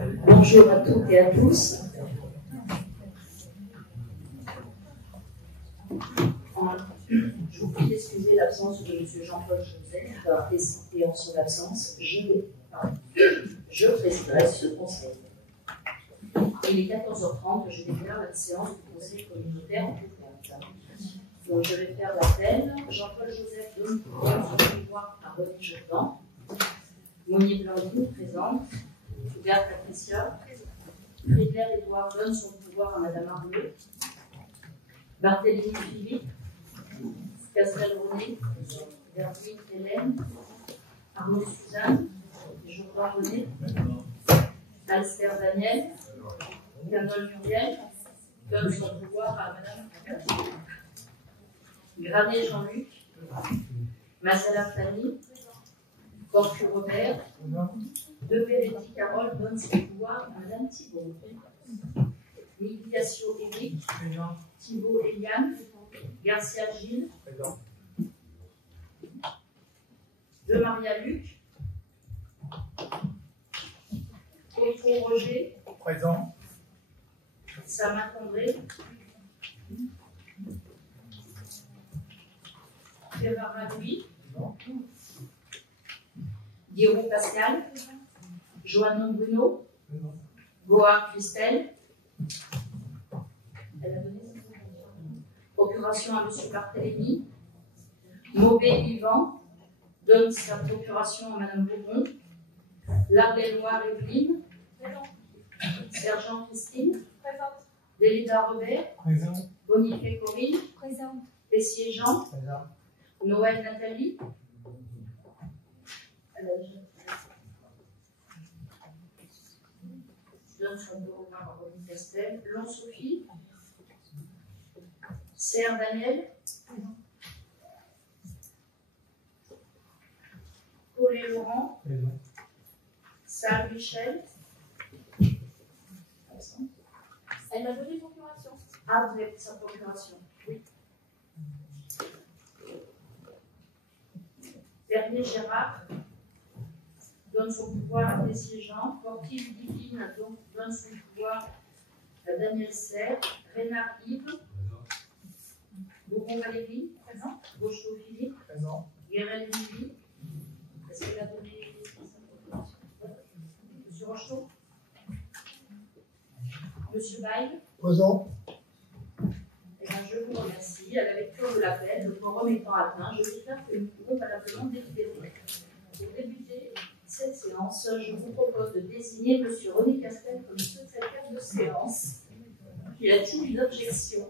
Bonjour à toutes et à tous. Je vous prie d'excuser l'absence de M. Jean-Paul Joseph et en son absence, je présiderai ce conseil. Il est 14h30, je déclare la séance du conseil communautaire ouverte. Donc je vais faire l'appel. Jean-Paul Joseph donne son pouvoir à René Jourdan. Monique Blandine présente. Ougard Patricia. Friedler Édouard donne son pouvoir à Madame Arnaud. Barthélémy Philippe. Castel René. Gertrude Hélène. Arnaud Suzanne. Jourdan René. Alster Daniel. Canol Muriel donne son pouvoir à Madame Granet Jean-Luc. Mazzala Fanny. Corfu Robert. De Peretti Carole donne son pouvoir à Madame Thibault. Migliaccio Éric. Thibault Eliane. Garcia Gilles. De Maria Luc. Otto Roger. Présent. Samin Condré. Ferrara Louis. Guillaume Pascal. Joannon Bruno. Goard Christelle. Elle a donné procuration à M. Barthélémy. Maubé Yvan donne sa procuration à Mme Bourbon. Lardellois Evelyne. Sergent Christine. Présente. Délida Robert. Présent. Bonifay Corinne. Présente. Tessier Jean. Présent. Noël Nathalie. Elle a déjà donne son pouvoir à René Castel. Long Sophie. Serre Daniel. Collet Laurent. Présent. Salle Michel. Elle m'a donné procuration. Ah, vous avez sa procuration. Oui. Bernier Gérard donne son pouvoir à Tessier Jean. Portive Divine donne son pouvoir à Daniel Serre. Rénard Yves. Bourbon Valérie. Présent. Gauchetot Philippe. Présent. Guérel Lily. Est-ce qu'elle a donné sa procuration? Monsieur Rocheteau. Monsieur Bail. Présent. Eh bien, je vous remercie. À la lecture de l'appel, le quorum étant atteint, je déclare que nous pouvons valablement délibérer. Pour débuter cette séance, je vous propose de désigner M. René Castel comme secrétaire de séance. Y a-t-il une objection?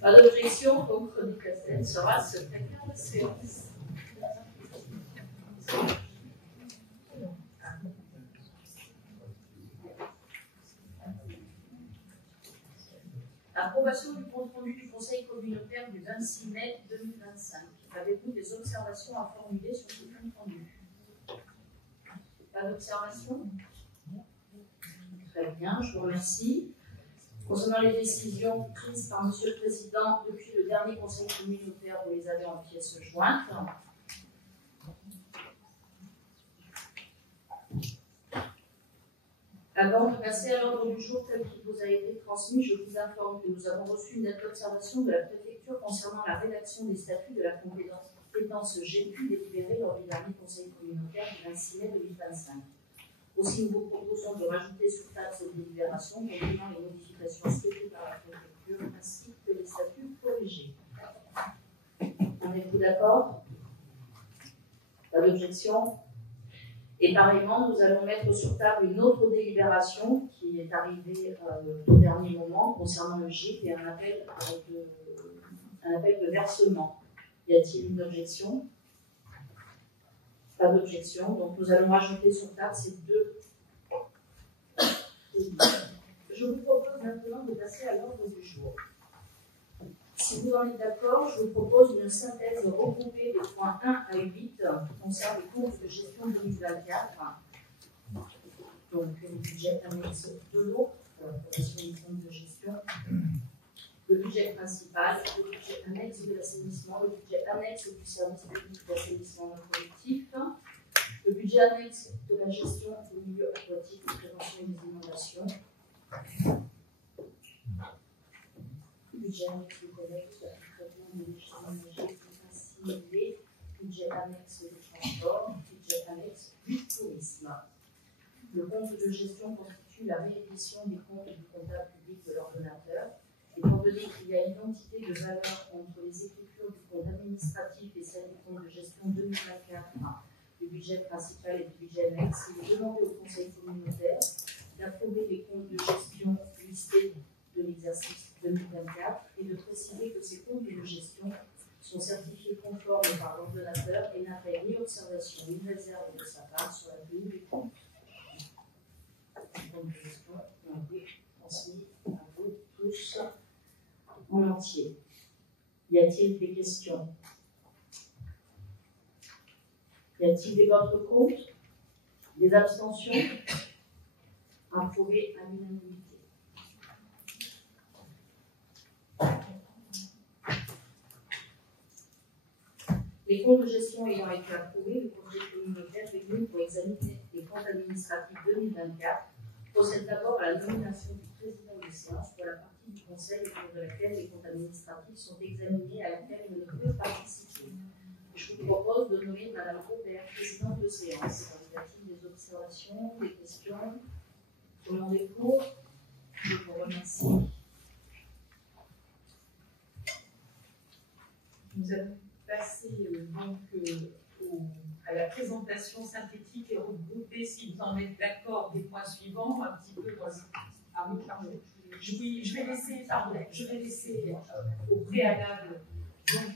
Pas d'objection, donc René Castel sera secrétaire de séance. Approbation du compte rendu du Conseil communautaire du 26 mai 2025. Avez-vous des observations à formuler sur ce compte rendu? Pas d'observation? Très bien, je vous remercie. Concernant les décisions prises par M. le Président depuis le dernier Conseil communautaire, vous les avez en pièces jointes. Avant de passer à l'ordre du jour tel qu'il vous a été transmis, je vous informe que nous avons reçu une lettre d'observation de la préfecture concernant la rédaction des statuts de la compétence GQ délibérée lors du dernier conseil communautaire du 26 mai 2025. Aussi, nous vous proposons de rajouter sur table cette délibération contenant les modifications souhaitées par la préfecture ainsi que les statuts corrigés. En êtes-vous d'accord? Pas d'objection? Et pareillement, nous allons mettre sur table une autre délibération qui est arrivée au dernier moment concernant le GIP et un appel de versement. Y a-t-il une objection? Pas d'objection. Donc nous allons rajouter sur table ces deux. Je vous propose maintenant de passer à l'ordre du jour. Si vous en êtes d'accord, je vous propose une synthèse regroupée des points 1 à 8 qui concernent les comptes de gestion 2024. Donc, le budget annexe de l'eau, l'approbation des comptes de gestion, le budget principal, le budget annexe de l'assainissement, le budget annexe du service public d'assainissement non collectif, le budget annexe de la gestion des milieux aquatiques et prévention des inondations. Budget annexe de collecte, traitement des déchets ménagers, ainsi les budgets annexes des transports, budget annexe du tourisme. Le compte de gestion constitue la réédition des comptes du comptable public de l'ordonnateur. Étant donné qu'il y a identité de valeur entre les écritures du compte administratif et celles du compte de gestion 2024, du budget principal et du budget annexe, il est demandé au Conseil communautaire d'approuver les comptes de gestion listés de l'exercice 2024 et de préciser que ces comptes de gestion sont certifiés conformes par l'ordonnateur et n'appellent ni observation ni réserve de sa part sur la tenue des comptes. Les comptes de gestion ont été transmis à vous tous en entier. Y a-t-il des questions? Y a-t-il des votes contre? Des abstentions? Approuvé à l'unanimité. Les comptes de gestion ayant été approuvés, le Conseil communautaire réuni pour examiner les comptes administratifs 2024 procède d'abord à la nomination du président de séance pour la partie du Conseil au cours de laquelle les comptes administratifs sont examinés à laquelle vous ne pouvez participer. Je vous propose de nommer Mme Aubert, présidente de séance. Y a-t-il des observations, des questions? Tout le monde est pour? Je vous remercie. Nous allons passer à la présentation synthétique et regrouper, si vous en êtes d'accord, des points suivants, un petit peu dans le... Ah oui, pardon. Je vais laisser au préalable donc,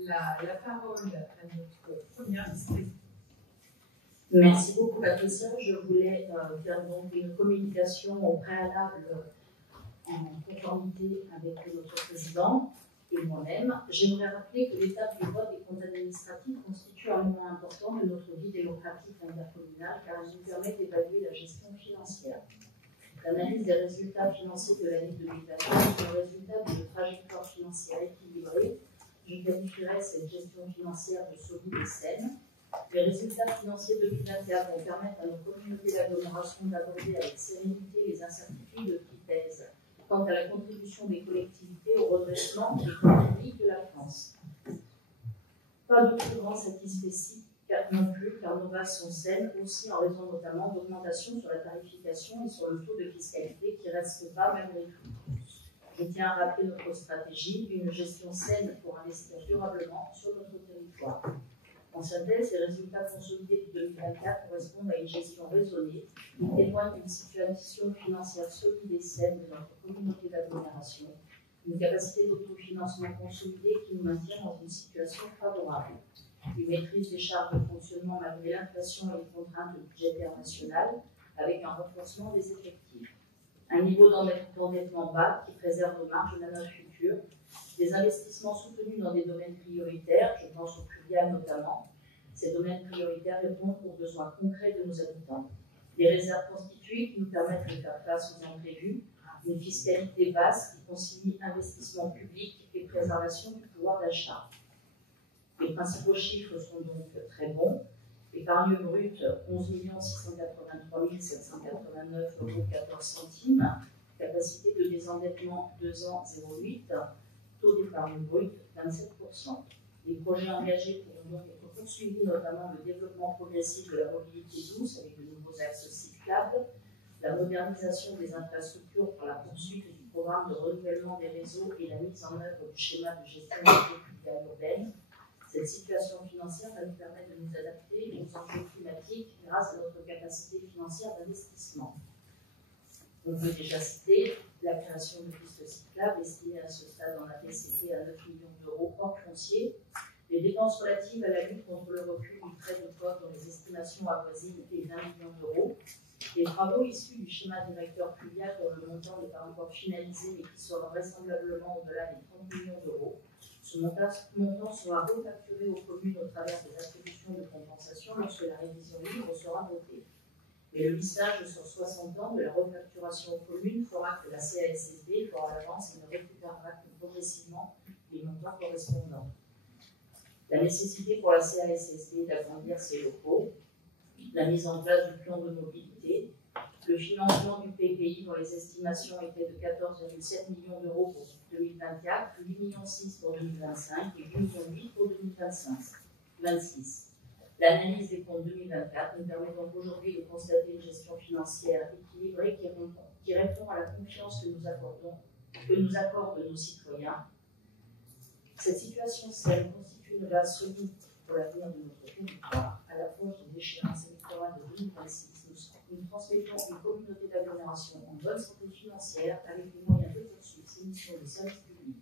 la parole à notre première vice-présidente. Merci beaucoup, Patricia. Je voulais faire donc une communication au préalable en conformité avec notre président et moi-même. J'aimerais rappeler que l'étape du vote des comptes administratifs constitue un moment important de notre vie démocratique intercommunale car elle nous permet d'évaluer la gestion financière. L'analyse des résultats financiers de l'année 2024 est le résultat d'une trajectoire financière équilibrée. Je qualifierais cette gestion financière de solide et saine. Les résultats financiers 2024 vont permettre à nos communautés d'agglomération d'aborder avec sérénité les incertitudes qui pèsent quant à la contribution des collectivités au redressement économique de la France. Pas de plus grand satisfecit non plus, car nos bases sont saines, aussi en raison notamment d'augmentation sur la tarification et sur le taux de fiscalité qui reste bas malgré tout. Je tiens à rappeler notre stratégie d'une gestion saine pour investir durablement sur notre territoire. En synthèse, les résultats consolidés de 2024 correspondent à une gestion raisonnée qui témoigne d'une situation financière solide et saine de notre communauté d'agglomération, une capacité d'autofinancement consolidée qui nous maintient dans une situation favorable, une maîtrise des charges de fonctionnement malgré l'inflation et les contraintes budgétaires nationales, avec un renforcement des effectifs, un niveau d'endettement bas qui préserve nos marges de manœuvre futures, des investissements soutenus dans des domaines prioritaires, je pense au pluvial notamment. Ces domaines prioritaires répondent aux besoins concrets de nos habitants. Des réserves constituées qui nous permettent de faire face aux imprévus, une fiscalité basse qui concilie investissement public et préservation du pouvoir d'achat. Les principaux chiffres sont donc très bons. Épargne brute, 11 683 789,14 €, capacité de désendettement 2 ans 0,8, taux d'épargne brute 27%. Les projets engagés pourront donc être poursuivis, notamment le développement progressif de la mobilité douce avec de nouveaux axes cyclables, la modernisation des infrastructures par la poursuite du programme de renouvellement des réseaux et la mise en œuvre du schéma de gestion des eaux urbaines. Cette situation financière va nous permettre de nous adapter aux enjeux climatiques grâce à notre capacité financière d'investissement. On peut déjà citer la création de pistes cyclables estimées à ce stade dans la PCT à 9 millions d'euros hors foncier, les dépenses relatives à la lutte contre le recul du trait de côte dont les estimations avoisinent les 20 millions d'euros, les travaux issus du schéma directeur pluvial dont le montant n'est pas encore finalisé mais qui sera vraisemblablement au-delà des 30 millions d'euros. Ce montant sera refacturé aux communes au travers des attributions de compensation lorsque la révision libre sera votée. Et le lissage sur 60 ans de la refacturation aux communes fera que la CASSB fera l'avance et ne récupérera que progressivement les montants correspondants. La nécessité pour la CASSB d'agrandir ses locaux, la mise en place du plan de mobilité, le financement du PPI dont les estimations étaient de 14,7 millions d'euros pour 2024, 8,6 millions pour 2025 et 8,8 millions pour 2026. L'analyse des comptes 2024 nous permet donc aujourd'hui de constater une gestion financière équilibrée qui répond à la confiance que nous accordent nos citoyens. Cette situation saine constitue une base solide pour l'avenir de notre territoire. À l'approche des échéances électorales de 2026, nous transmettons une communauté d'agglomération en bonne santé financière avec les moyens de poursuivre ses missions de service public.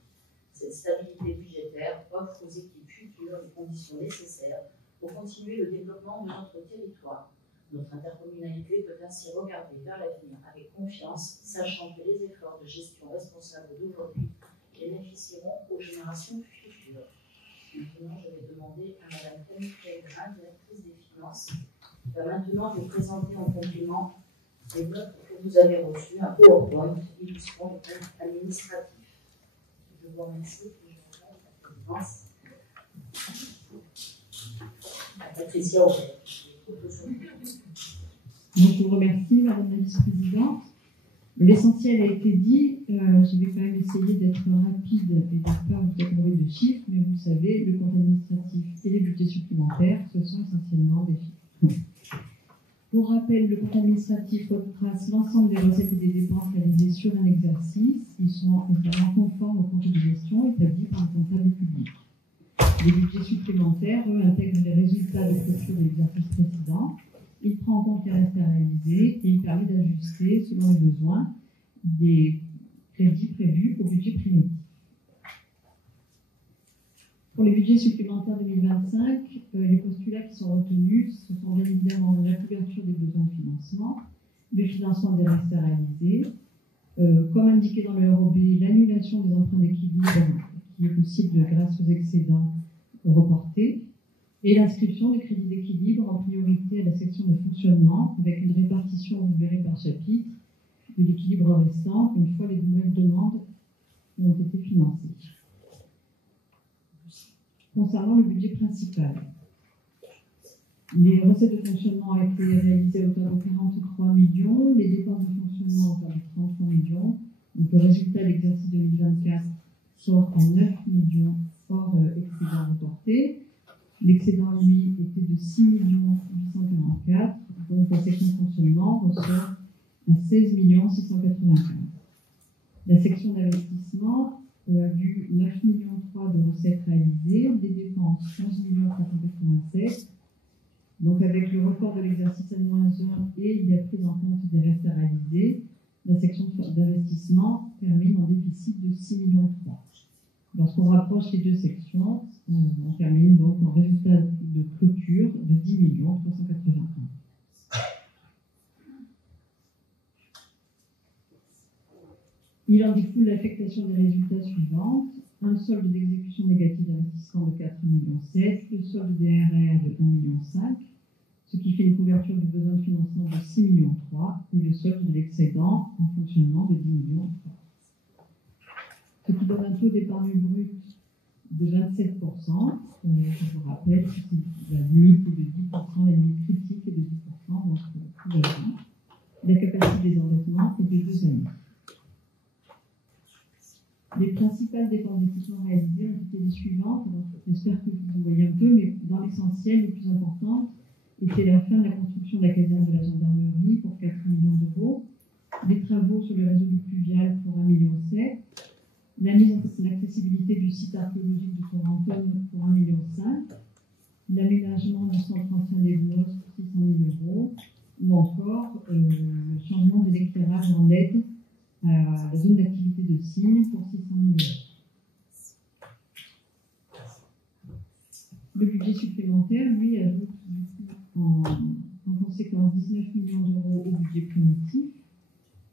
Cette stabilité budgétaire offre aux équipes futures les conditions nécessaires pour continuer le développement de notre territoire. Notre intercommunalité peut ainsi regarder vers l'avenir avec confiance, sachant que les efforts de gestion responsables d'aujourd'hui bénéficieront aux générations futures. Maintenant, je vais demander à Mme Camille Pellegrin, directrice des finances, qui va maintenant vous présenter en complément les notes que vous avez reçues, un PowerPoint illustrant le compte administratif. Je vous remercie et je vous rends la présidence. Patricia Aubert. Je vous remercie, Madame la Vice-Présidente. L'essentiel a été dit. Je vais quand même essayer d'être rapide et de ne pas vous accumuler de chiffres, mais vous savez, le compte administratif et les budgets supplémentaires, ce sont essentiellement des chiffres. Pour rappel, le compte administratif retrace l'ensemble des recettes et des dépenses réalisées sur un exercice. Ils sont évidemment conformes au compte de gestion établi par le comptable public. Les budgets supplémentaires, eux, intègrent les résultats de clôture de l'exercice précédent. Il prend en compte les restes à réaliser et il permet d'ajuster, selon les besoins, des crédits prévus au budget primitif. Pour les budgets supplémentaires 2025, les postulats qui sont retenus, ce sont bien évidemment la couverture des besoins de financement, le financement des restes à réaliser, comme indiqué dans le ROB, l'annulation des emprunts d'équilibre qui est possible grâce aux excédents reportés, et l'inscription des crédits d'équilibre en priorité à la section de fonctionnement, avec une répartition, vous verrez, par chapitre, de l'équilibre restant, une fois les nouvelles demandes ont été financées. Concernant le budget principal, les recettes de fonctionnement ont été réalisées à hauteur de 43 millions, les dépenses de fonctionnement à hauteur de 33 millions, donc le résultat de l'exercice 2024 sort à 9 millions hors excédent reporté. L'excédent, lui, était de 6 844, donc la section de fonctionnement ressort à 16 695. La section d'investissement a vu 9 millions de recettes réalisées, des dépenses 11 387. Donc avec le report de l'exercice N-1 et la prise en compte des restes à réaliser, la section d'investissement termine en déficit de 6 millions 3. Lorsqu'on rapproche les deux sections, on termine donc en résultat de clôture de 10 381. Il en découle l'affectation des résultats suivants. Un solde d'exécution négative d'investissement de 4,7 millions, le solde des RR de 1,5 million, ce qui fait une couverture du besoin de financement de 6,3 millions et le solde de l'excédent en fonctionnement de 10,3 millions. Ce qui donne un taux d'épargne brute de 27%. Je vous rappelle que c'est la limite de 10%, la limite critique est de 10%, donc tout va bien. La capacité des endettements est de 2 années. Les principales dépenses d'équipement réalisées ont été les suivantes. J'espère que vous voyez un peu, mais dans l'essentiel, les plus importantes étaient la fin de la construction de la caserne de la gendarmerie pour 4 millions d'euros, des travaux sur le réseau du pluvial pour 1,7 million, la mise en accessibilité du site archéologique de Toronton pour 1,5 million, l'aménagement du centre ancien des Glosses pour 600 000 euros, ou encore le changement de l'éclairage en LED à la zone d'activité de Signes pour 600 000 euros. Le budget supplémentaire, lui, ajoute en conséquence 19 millions d'euros au budget primitif.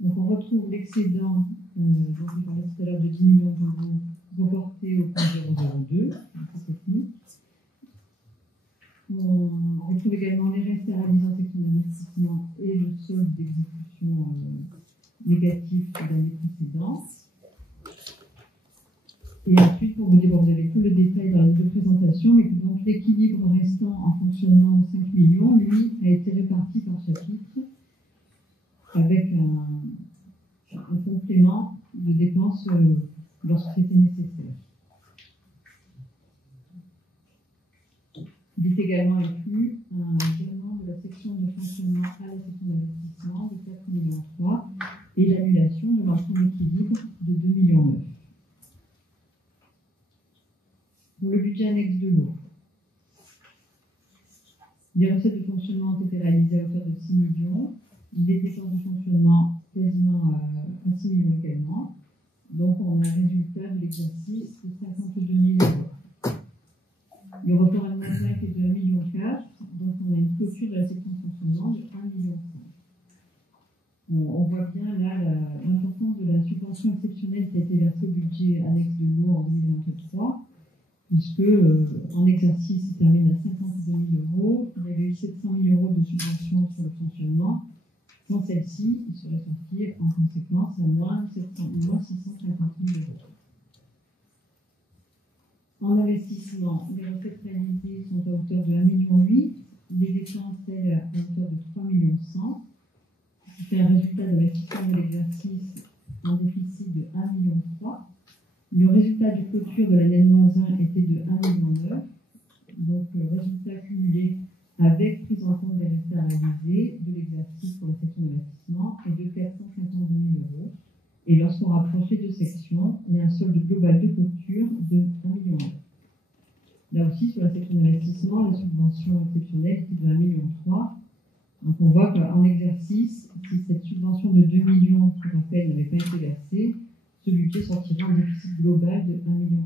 Donc on retrouve l'excédent, dont je parlais tout à l'heure, de 10 millions d'euros reporté au compte 002, c'est technique. On retrouve également les restes à réaliser en section d'investissement et le solde d'exécution négatif de l'année précédente. Et ensuite, pour vous dire, vous avez tout le détail dans les deux présentations, mais que donc l'équilibre restant en fonctionnement de 5 millions, lui, a été réparti par chapitre avec un complément de dépenses lorsque c'était nécessaire. Il est également inclus un virement de la section de fonctionnement à la section d'investissement de 4,3 millions et l'annulation de l'emprunt d'équilibre de 2,9 millions. Pour le budget annexe de l'eau, les recettes de fonctionnement ont été réalisées à hauteur de 6 millions, les dépenses de fonctionnement quasiment à 6 millions également. Donc on a un résultat de l'exercice de 52 000 euros. Le report à 5 est de 1,4 million, donc on a une clôture de la section de fonctionnement de 1,5 million. On voit bien là l'importance de la subvention exceptionnelle qui a été versée au budget annexe de l'eau en 2023, puisque en exercice, il termine à 52 000 euros. Il y avait eu 700 000 euros de subvention sur le fonctionnement. Sans celle-ci, il serait sorti en conséquence à moins 650 000 euros. En investissement, les recettes réalisées sont à hauteur de 1,8 million, les dépenses, elles, à hauteur de 3,1 millions, ce qui fait un résultat d'investissement de l'exercice en déficit de 1,3 million. Le résultat du clôture de l'année -1 était de 1,9 million. Donc, le résultat cumulé avec prise en compte des restes à réaliser de l'exercice pour la section d'investissement est de 452 000 euros. Et lorsqu'on rapproche les deux sections, il y a un solde global de clôture de 1,1 million. Là aussi, sur la section d'investissement, la subvention exceptionnelle était de 1,3 million. Donc, on voit qu'en exercice, si cette subvention de 2 millions, pour rappel, n'avait pas été versée, ce budget sortira en déficit global de 1,5 million.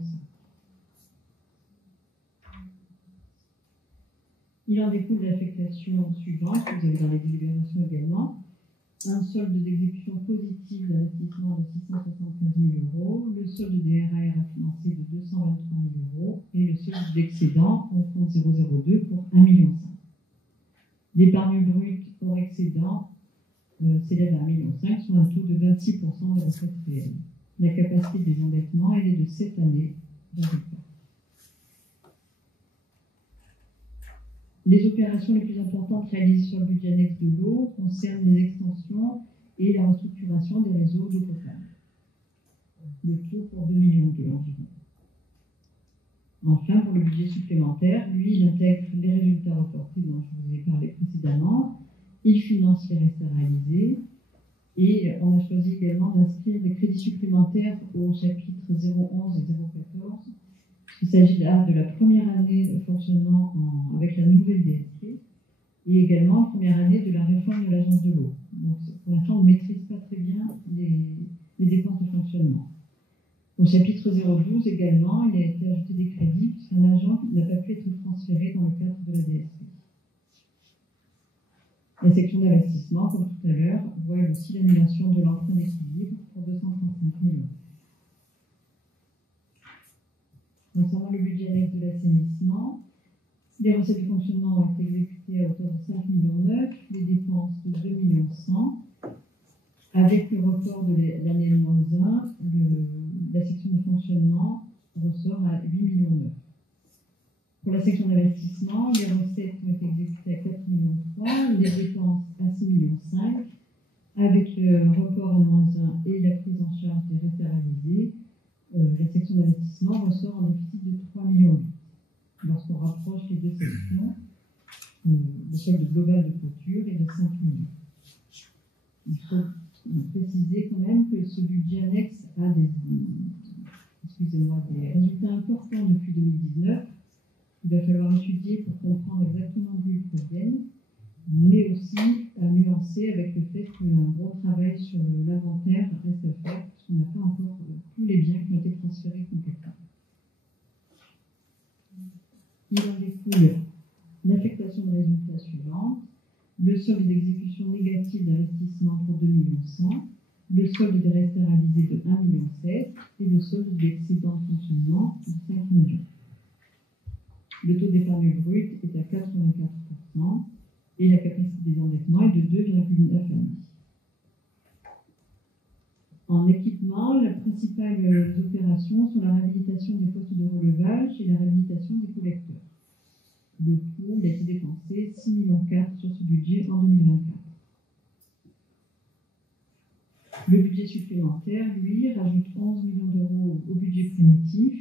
Il en découle l'affectation suivante, que vous avez dans les délibérations également. Un solde d'exécution positive d'investissement de 675 000 euros, le solde des RAR à financer de 223 000 euros et le solde d'excédent au compte 002 pour 1,5 million. L'épargne brute hors excédent s'élève à 1,5 million, sur un taux de 26% des recettes réelles. La capacité des endettements, elle est de 7 années. Les opérations les plus importantes réalisées sur le budget annexe de l'eau concernent les extensions et la restructuration des réseaux d'eau potable. Le tout pour 2,2 millions environ. Enfin, pour le budget supplémentaire, lui, il intègre les résultats reportés dont je vous ai parlé précédemment. Il finance les restes à réaliser. Et on a choisi également d'inscrire des crédits supplémentaires au chapitre 011 et 014. Il s'agit là de la première année de fonctionnement avec la nouvelle DSP et également la première année de la réforme de l'agence de l'eau. Donc, pour l'instant, on ne maîtrise pas très bien les dépenses de fonctionnement. Au chapitre 012 également, il a été ajouté des crédits puisqu'un agent n'a pas pu être transféré dans le cadre de la DSP. La section d'investissement, comme tout à l'heure, voit aussi l'annulation de l'emprunt d'équilibre pour 235 000 euros. Concernant le budget annexe de l'assainissement, les recettes de fonctionnement ont été exécutées à hauteur de 5,9 millions, les dépenses de 2,1 millions. Avec le report de l'année -1, la section de fonctionnement ressort à 8,9 millions. Pour la section d'investissement, les recettes ont été exécutées à 4,3 millions, les dépenses à 6,5 millions. Avec le report à -1 et la prise en charge des restes à réaliser, la section d'investissement ressort en déficit de 3,8 millions. Lorsqu'on rapproche les deux sections, le solde global de clôture est de 5 millions. Il faut préciser quand même que ce budget annexe a des résultats importants depuis 2019. Il va falloir étudier pour comprendre exactement d'où ils proviennent, mais aussi à nuancer avec le fait qu'un gros travail sur l'inventaire reste à faire, parce qu'on n'a pas encore tous les biens qui ont été transférés complètement. Il en découle l'affectation de résultats suivants, le solde d'exécution négative d'investissement pour 2,1 millions, le solde des restes à réaliser de 1,7 million et le solde d'excédent de fonctionnement de 5 millions. Le taux d'épargne brute est à 84% et la capacité des endettements est de 2,9 années. En équipement, les principales opérations sont la réhabilitation des postes de relevage et la réhabilitation des collecteurs. Le coût a été dépensé 6,4 millions sur ce budget en 2024. Le budget supplémentaire, lui, rajoute 11 millions d'euros au budget primitif.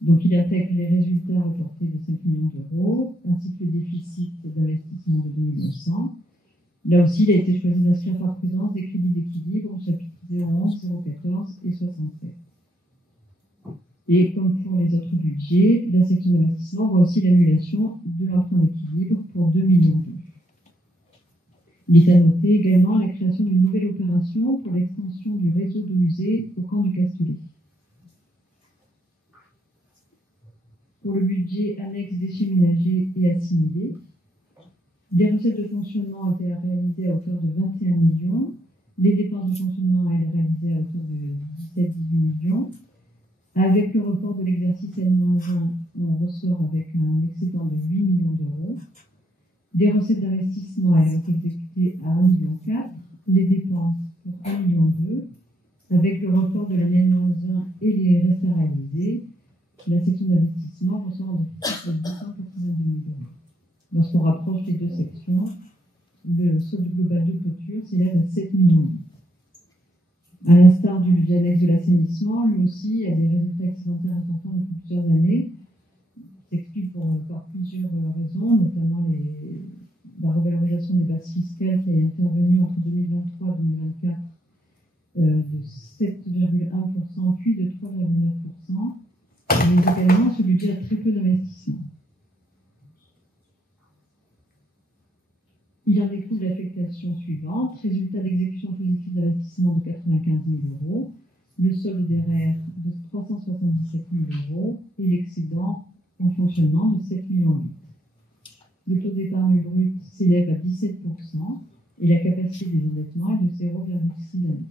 Donc, il intègre les résultats reportés de 5 millions d'euros, ainsi que le déficit d'investissement de 2 millions. Là aussi, il a été choisi d'inscrire par prudence des crédits d'équilibre au chapitre 011, 014 et 67. Et comme pour les autres budgets, la section d'investissement voit aussi l'annulation de l'emprunt d'équilibre pour 2 millions d'euros. Il est à noter également la création d'une nouvelle opération pour l'extension du réseau d'eau usée au camp du Castellet. Pour le budget annexe déchets ménagers et assimilés, les recettes de fonctionnement ont été réalisées à hauteur de 21 millions. Les dépenses de fonctionnement ont été réalisées à hauteur de 17-18 millions. Avec le report de l'exercice N-1, on ressort avec un excédent de 8 millions d'euros. Des recettes d'investissement ont été exécutées à 1,4 million. Les dépenses pour 1,2 million. Avec le report de l'année N-1 et les restes à réaliser, la section d'investissement ressort en déficit de 282 000 euros. Lorsqu'on rapproche les deux sections, le solde global de clôture s'élève à 7 millions. À l'instar du budget annexe de l'assainissement, lui aussi a des résultats excédentaires importants depuis plusieurs années. S'explique par plusieurs raisons, notamment la revalorisation des bases fiscales qui a intervenu entre 2023 et 2024 de 7,1% puis de 3,9%. Mais également, ce budget a très peu d'investissement. Il en découle l'affectation suivante: résultat d'exécution positive d'investissement de 95 000 euros, le solde d'ERR de 377 000 euros et l'excédent en fonctionnement de 7,8 millions. Le taux d'épargne brute s'élève à 17% et la capacité des endettements est de 0,6 années.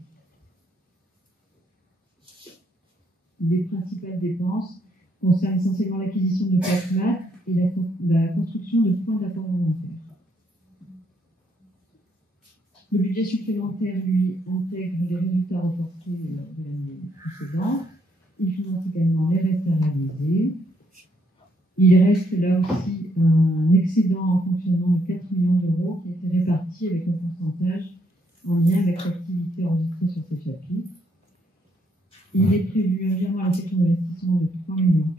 Les principales dépenses concernent essentiellement l'acquisition de plaques mat et la construction de points d'apport volontaire. Le budget supplémentaire, lui, intègre les résultats reportés de l'année précédente. Il finance également les restes à réaliser. Il reste là aussi un excédent en fonctionnement de 4 millions d'euros qui a été réparti avec un pourcentage en lien avec l'activité enregistrée sur ces chapitres. Il est prévu un virement à la section d'investissement de 3,4 millions.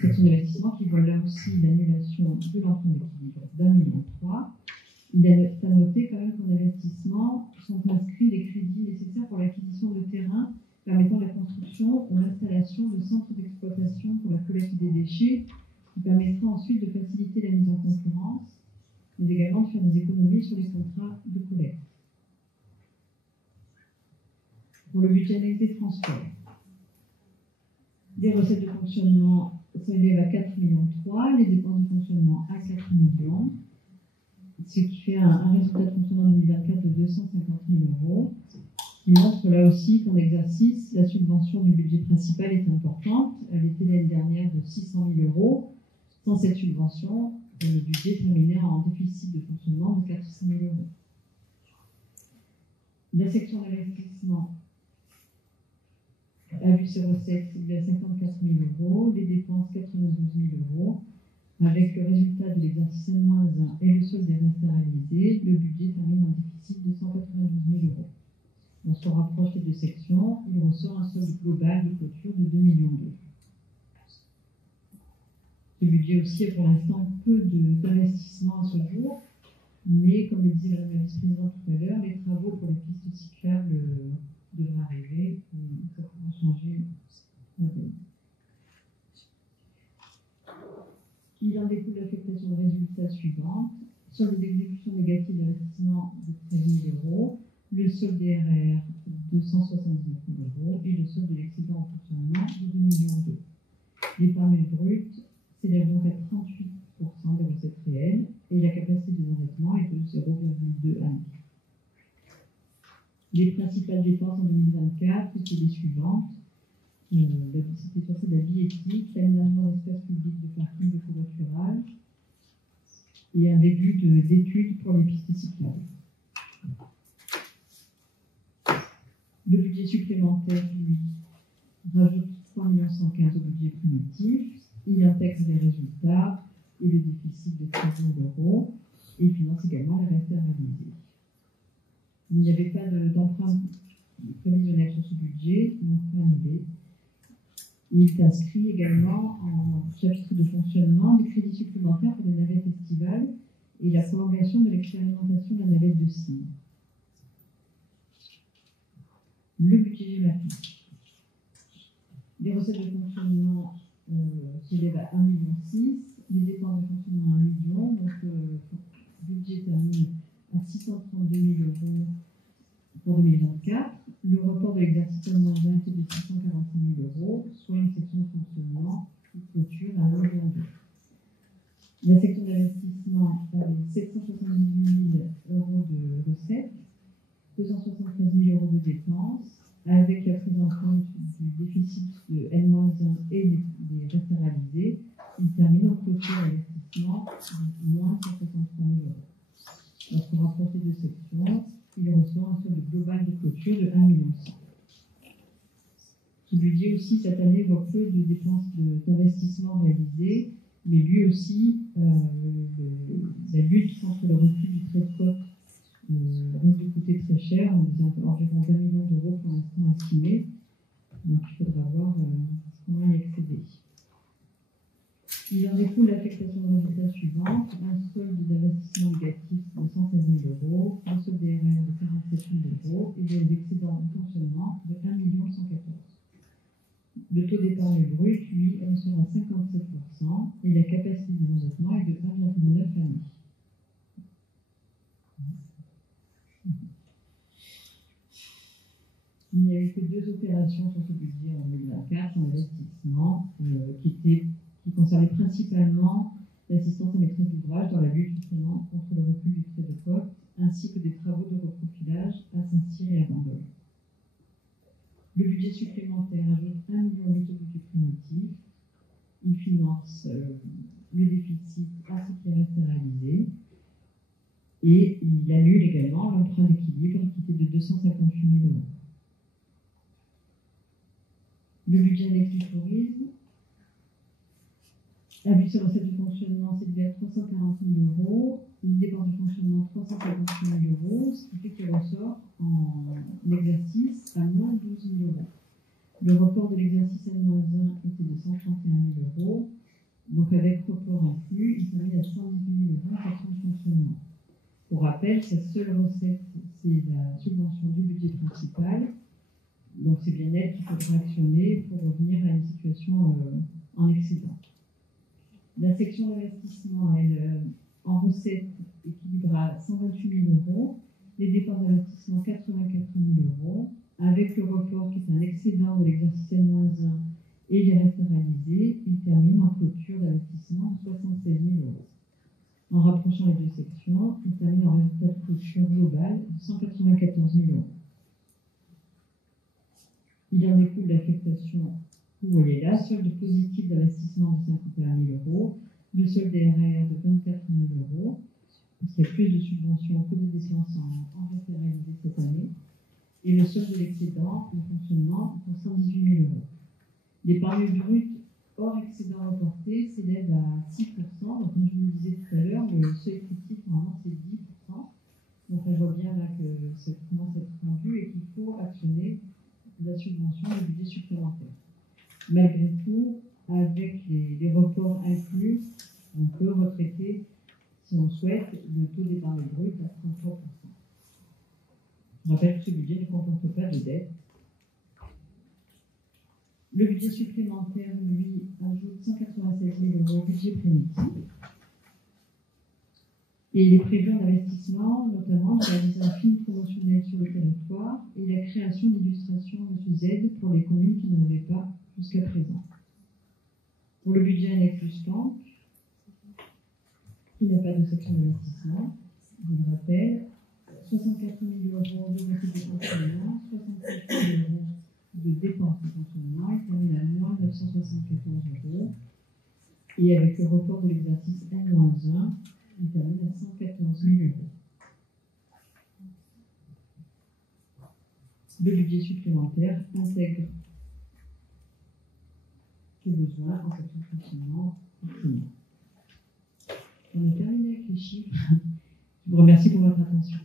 Section d'investissement qui voit là aussi l'annulation de l'emprunt d'équilibre d'1,3 million. Il est à noter quand même qu'en investissement sont inscrits les crédits nécessaires pour l'acquisition de terrains permettant la construction ou l'installation de centres d'exploitation pour la collecte des déchets, qui permettra ensuite de faciliter la mise en concurrence, mais également de faire des économies sur les contrats de collecte. Pour le budget annexe des transports, les recettes de fonctionnement s'élèvent à 4,3 millions, les dépenses de fonctionnement à 4 millions, ce qui fait un résultat de fonctionnement 2024 de 250 000 euros. Il montre là aussi qu'en exercice, la subvention du budget principal est importante. Elle était l'année dernière de 600 000 euros. Sans cette subvention, le budget terminait en déficit de fonctionnement de 400 000 euros. La section d'investissement a vu ses recettes s'élever à 54 000 euros, les dépenses 92 000 euros. Avec le résultat de l'exercice N-1 et le solde des restes à réaliser, le budget termine en déficit de 192 000 euros. Lorsqu'on rapproche les deux sections, il ressort un solde global de clôture de 2 millions d'euros. Ce budget aussi a pour l'instant peu d'investissement à ce jour, mais comme le disait Madame la vice-présidente tout à l'heure, les travaux pour les pistes cyclables devraient arriver et ça pourra changer la donne. Il en découle l'affectation de résultats suivants: solde d'exécution négative d'investissement de 13 000 euros, le solde DRR de 179 000 euros et le solde de l'excédent en fonctionnement de 2 millions d'euros. L'épargne brute s'élève donc à 38% des recettes réelles et la capacité des endettements est de 0,2 années. Les principales dépenses en 2024, c'était les suivantes. C'était surtout la billettique, l'aménagement d'espaces publics de parking de covoiturage et un début d'études pour les pistes cyclables. Le budget supplémentaire, lui, rajoute 3 115 000 au budget primitif. Il intègre les résultats et le déficit de 13 000 €. Et il finance également les restes à réaliser. Il n'y avait pas d'emprunt prévisionnel sur ce budget, donc pas annulé. Il inscrit également en chapitre de fonctionnement des crédits supplémentaires pour les navettes estivales et la prolongation de l'expérimentation de la navette de Signes. Le budget GEMAPI. Les recettes de fonctionnement s'élèvent à 1,6 million. Les dépenses de fonctionnement à 1 million. Donc, le budget termine à 632 000 € pour 2024. Le report de l'exercice annuel était de 645 000 €, soit une section de fonctionnement qui clôture à 1,2 million. La section d'investissement avait 778 000 € de recettes, 273 000 € de dépenses, avec la prise en compte du déficit de N-1 et des restes à réaliser. Il termine en clôture d'investissement de moins 163 000 €. Lorsqu'on rapproche les deux sections, il reçoit un solde global de clôture de 1,1 million. Ce budget aussi, cette année, voit peu de dépenses d'investissement réalisées, mais lui aussi, la lutte contre le recul du trait de côte risque de coûter très cher. On disait environ 20 millions € pour l'instant estimés. Donc il faudra voir comment y accéder. Il en découle l'affectation de résultats suivante: un solde d'investissement négatif de 116 000 €, un solde DRR de 47 000 € et des excédents de fonctionnement de 1 114 000 €. Le taux d'épargne brut, lui, sera à 57% et la capacité des endettements est de 1,9 années. Il n'y a eu que 2 opérations sur ce budget en 2024 en investissement qui concernaient principalement l'assistance à maîtrise d'ouvrage dans la lutte justement contre le recul du trait de côte, ainsi que des travaux de reprofilage à Saint-Cyr et à Bandol. Le budget supplémentaire ajoute 1,8 million au budget primitif. Il finance le déficit ainsi que les restes à réaliser. Et il annule également l'emprunt d'équilibre qui était de 258 000 €. Le budget annexe du tourisme a vu ses recettes de fonctionnement s'élever à 340 000 €, une dépense de fonctionnement 358 000 €, ce qui fait qu'il ressort en exercice à moins 12 000 €. Le report de l'exercice N-1 était de 131 000 €, donc avec report inclus, il termine à 118 000 € en section de fonctionnement. Pour rappel, sa seule recette, c'est la subvention du budget principal. Donc c'est bien elle qu'il faudra actionner pour revenir à une situation en excédent. La section d'investissement, elle, en recette, équilibre à 128 000 €, les dépenses d'investissement 84 000 €, avec le report qui est un excédent de l'exercice N-1 et les restes à réaliser, il termine en clôture d'investissement de 76 000 €. En rapprochant les deux sections, il termine en résultat de clôture global de 194 000 €. Il en découle l'affectation, vous voyez là, solde positif d'investissement de 51 000 €, le solde DRR de 24 000 €, parce qu'il y a plus de subventions que de dépenses en restes à réaliser cette année, et le solde de l'excédent de fonctionnement pour 118 000 €. L'épargne brute hors excédent reporté s'élève à 6%, donc comme je vous le disais tout à l'heure, le seuil critique normalement c'est 10%, donc on voit bien là que ça commence à être rendu et qu'il faut actionner la subvention du budget supplémentaire. Malgré tout, avec les reports inclus, on peut retraiter, si on souhaite, le taux d'épargne brute à 33%. Je rappelle que ce budget ne comporte pas de dette. Le budget supplémentaire, lui, ajoute 196 000 € au budget primitif. Et il est prévu en investissement, notamment, de réaliser un film promotionnel sur le territoire et la création d'illustrations M. Z pour les communes qui n'en avaient pas jusqu'à présent. Pour le budget annexe plus banque, qui n'a pas de section d'investissement, je vous le rappelle, 64 000 € de recettes de fonctionnement, 65 000 € de dépenses de fonctionnement, il termine à moins 974 €. Et avec le report de l'exercice N-1, il termine à 114 000 €. le budget supplémentaire intègre les besoins en cette fonctionnement. On a terminé avec les chiffres. Je vous remercie pour votre attention.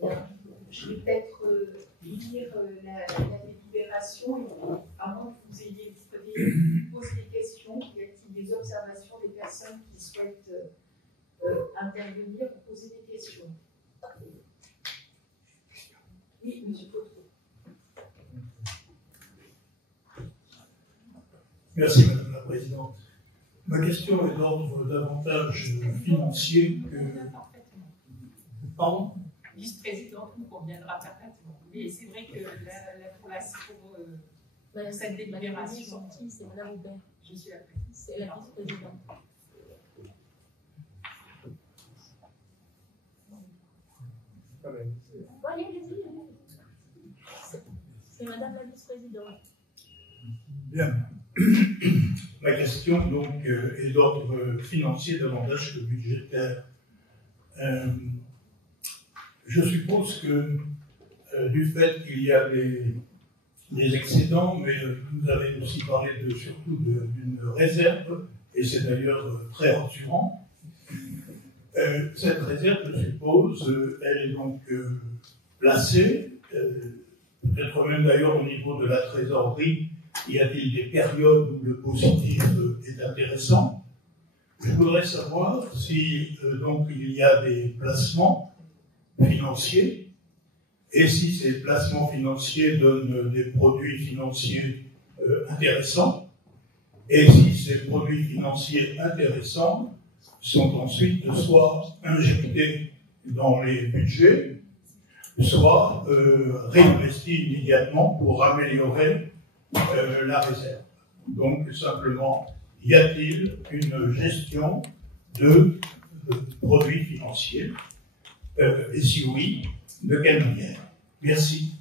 Bien. Je vais peut-être lire la délibération, et à moins que vous ayez posé des questions, y a-t-il des observations des personnes qui souhaitent intervenir ou poser des questions? Oui, monsieur Cotreau. Merci Madame la Présidente. Ma question est d'ordre davantage financier que... Pardon? Vice-présidente nous conviendra parfaitement. Mais c'est vrai que la place pour cette délibération... C'est Madame Aubert. Je suis la présidente. C'est la vice-présidente. Allez, allez-y. C'est Madame la vice-présidente. Bien. Ma question donc est d'ordre financier davantage que budgétaire. Je suppose que du fait qu'il y a des excédents, mais vous avez aussi parlé surtout d'une réserve, et c'est d'ailleurs très rassurant. Cette réserve, je suppose, elle est donc placée, peut-être même d'ailleurs au niveau de la trésorerie. Y a-t-il des périodes où le positif est intéressant? Je voudrais savoir si donc il y a des placements financiers, et si ces placements financiers donnent des produits financiers intéressants, et si ces produits financiers intéressants sont ensuite soit injectés dans les budgets, soit réinvestis immédiatement pour améliorer la réserve. Donc, simplement, y a-t-il une gestion de produits financiers? Et si oui, de quelle manière? Merci.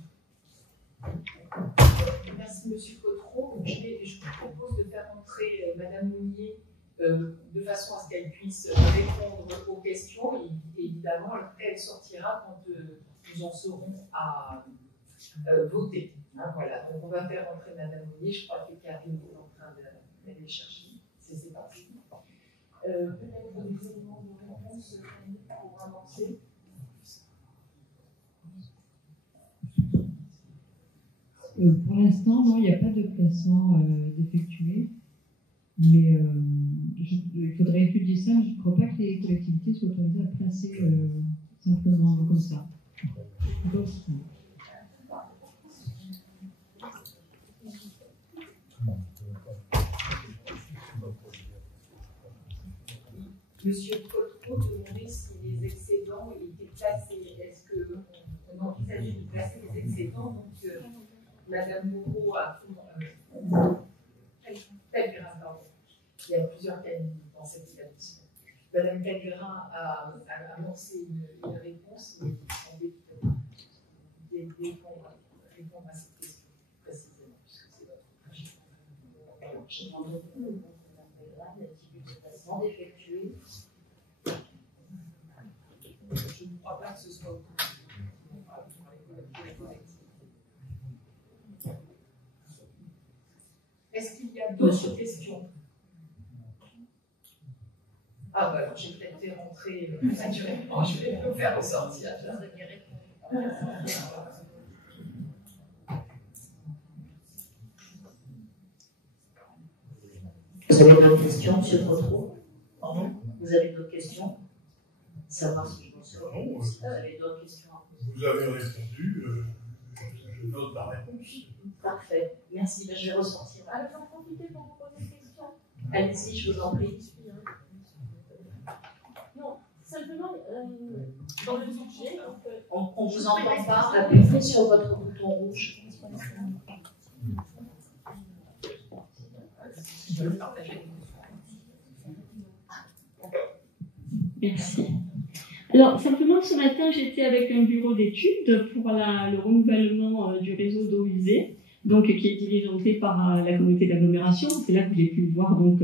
Merci, Monsieur Cotreau. Je vous propose de faire entrer Madame Mounier de façon à ce qu'elle puisse répondre aux questions. Et évidemment, après, elle sortira quand nous en serons à voter. Hein, voilà. Donc, on va faire entrer Madame Mounier. Je crois que Karine est en train d'aller chercher. C'est parti. Peut-être des éléments de réponse pour avancer. Pour l'instant, non, il n'y a pas de placement d'effectuer, mais il faudrait étudier ça. Je ne crois pas que les collectivités soient autorisées à placer simplement comme ça. Donc, Monsieur Cotreau demandait si les excédents étaient placés. Est-ce qu'on envisageait de placer les excédents? Donc, Madame Moreau a Pellegrin, pardon. Il y a plusieurs cabinets dans cette établissement. Madame Pellegrin a annoncé une réponse, mais il semblait répondre à cette question précisément, puisque c'est votre projet. Je demande beaucoup, Madame Pellegrin, l'attitude de placement d'effectuer. Je ne crois pas que ce soit autorisé pour les collectivités. Est-ce qu'il y a d'autres questions? Ah, bah alors j'ai peut-être fait rentrer naturellement, je vais me faire ressortir. Vous avez d'autres questions, M. Cotreau? Pardon? Vous avez d'autres questions? Savoir si je m'en souviens. Vous avez d'autres questions à poser? Vous avez répondu, je note la réponse. Parfait, merci. Je vais ressortir. Alors, j'en profite pour vous poser une question. Allez-y, je vous en prie. Non, simplement, dans le budget, On vous entend pas. Appuyez sur votre bouton rouge. Merci. Alors, simplement, ce matin, j'étais avec un bureau d'études pour le renouvellement du réseau d'eau usée, donc qui est diligenté par la communauté d'agglomération. C'est là que j'ai pu voir donc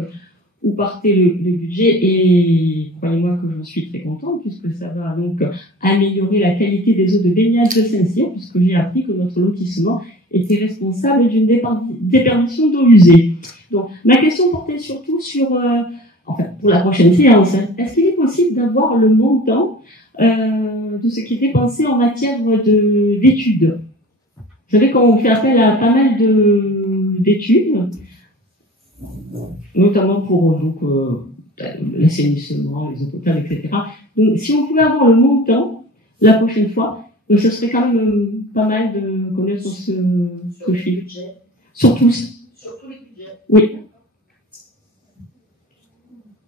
où partait le budget, et croyez-moi que j'en suis très contente, puisque ça va donc améliorer la qualité des eaux de baignade de Saint-Cyr, puisque j'ai appris que notre lotissement était responsable d'une déperdition d'eau usée. Donc, ma question portait surtout sur, enfin, pour la prochaine séance, hein, est-ce qu'il est possible d'avoir le montant de ce qui est dépensé en matière d'études? Vous savez qu'on fait appel à pas mal d'études, notamment pour l'assainissement, les eaux potables, etc. Donc, si on pouvait avoir le montant la prochaine fois, ce serait quand même pas mal de connaître ce chiffre. Sur tous. Sur tous les budgets. Oui.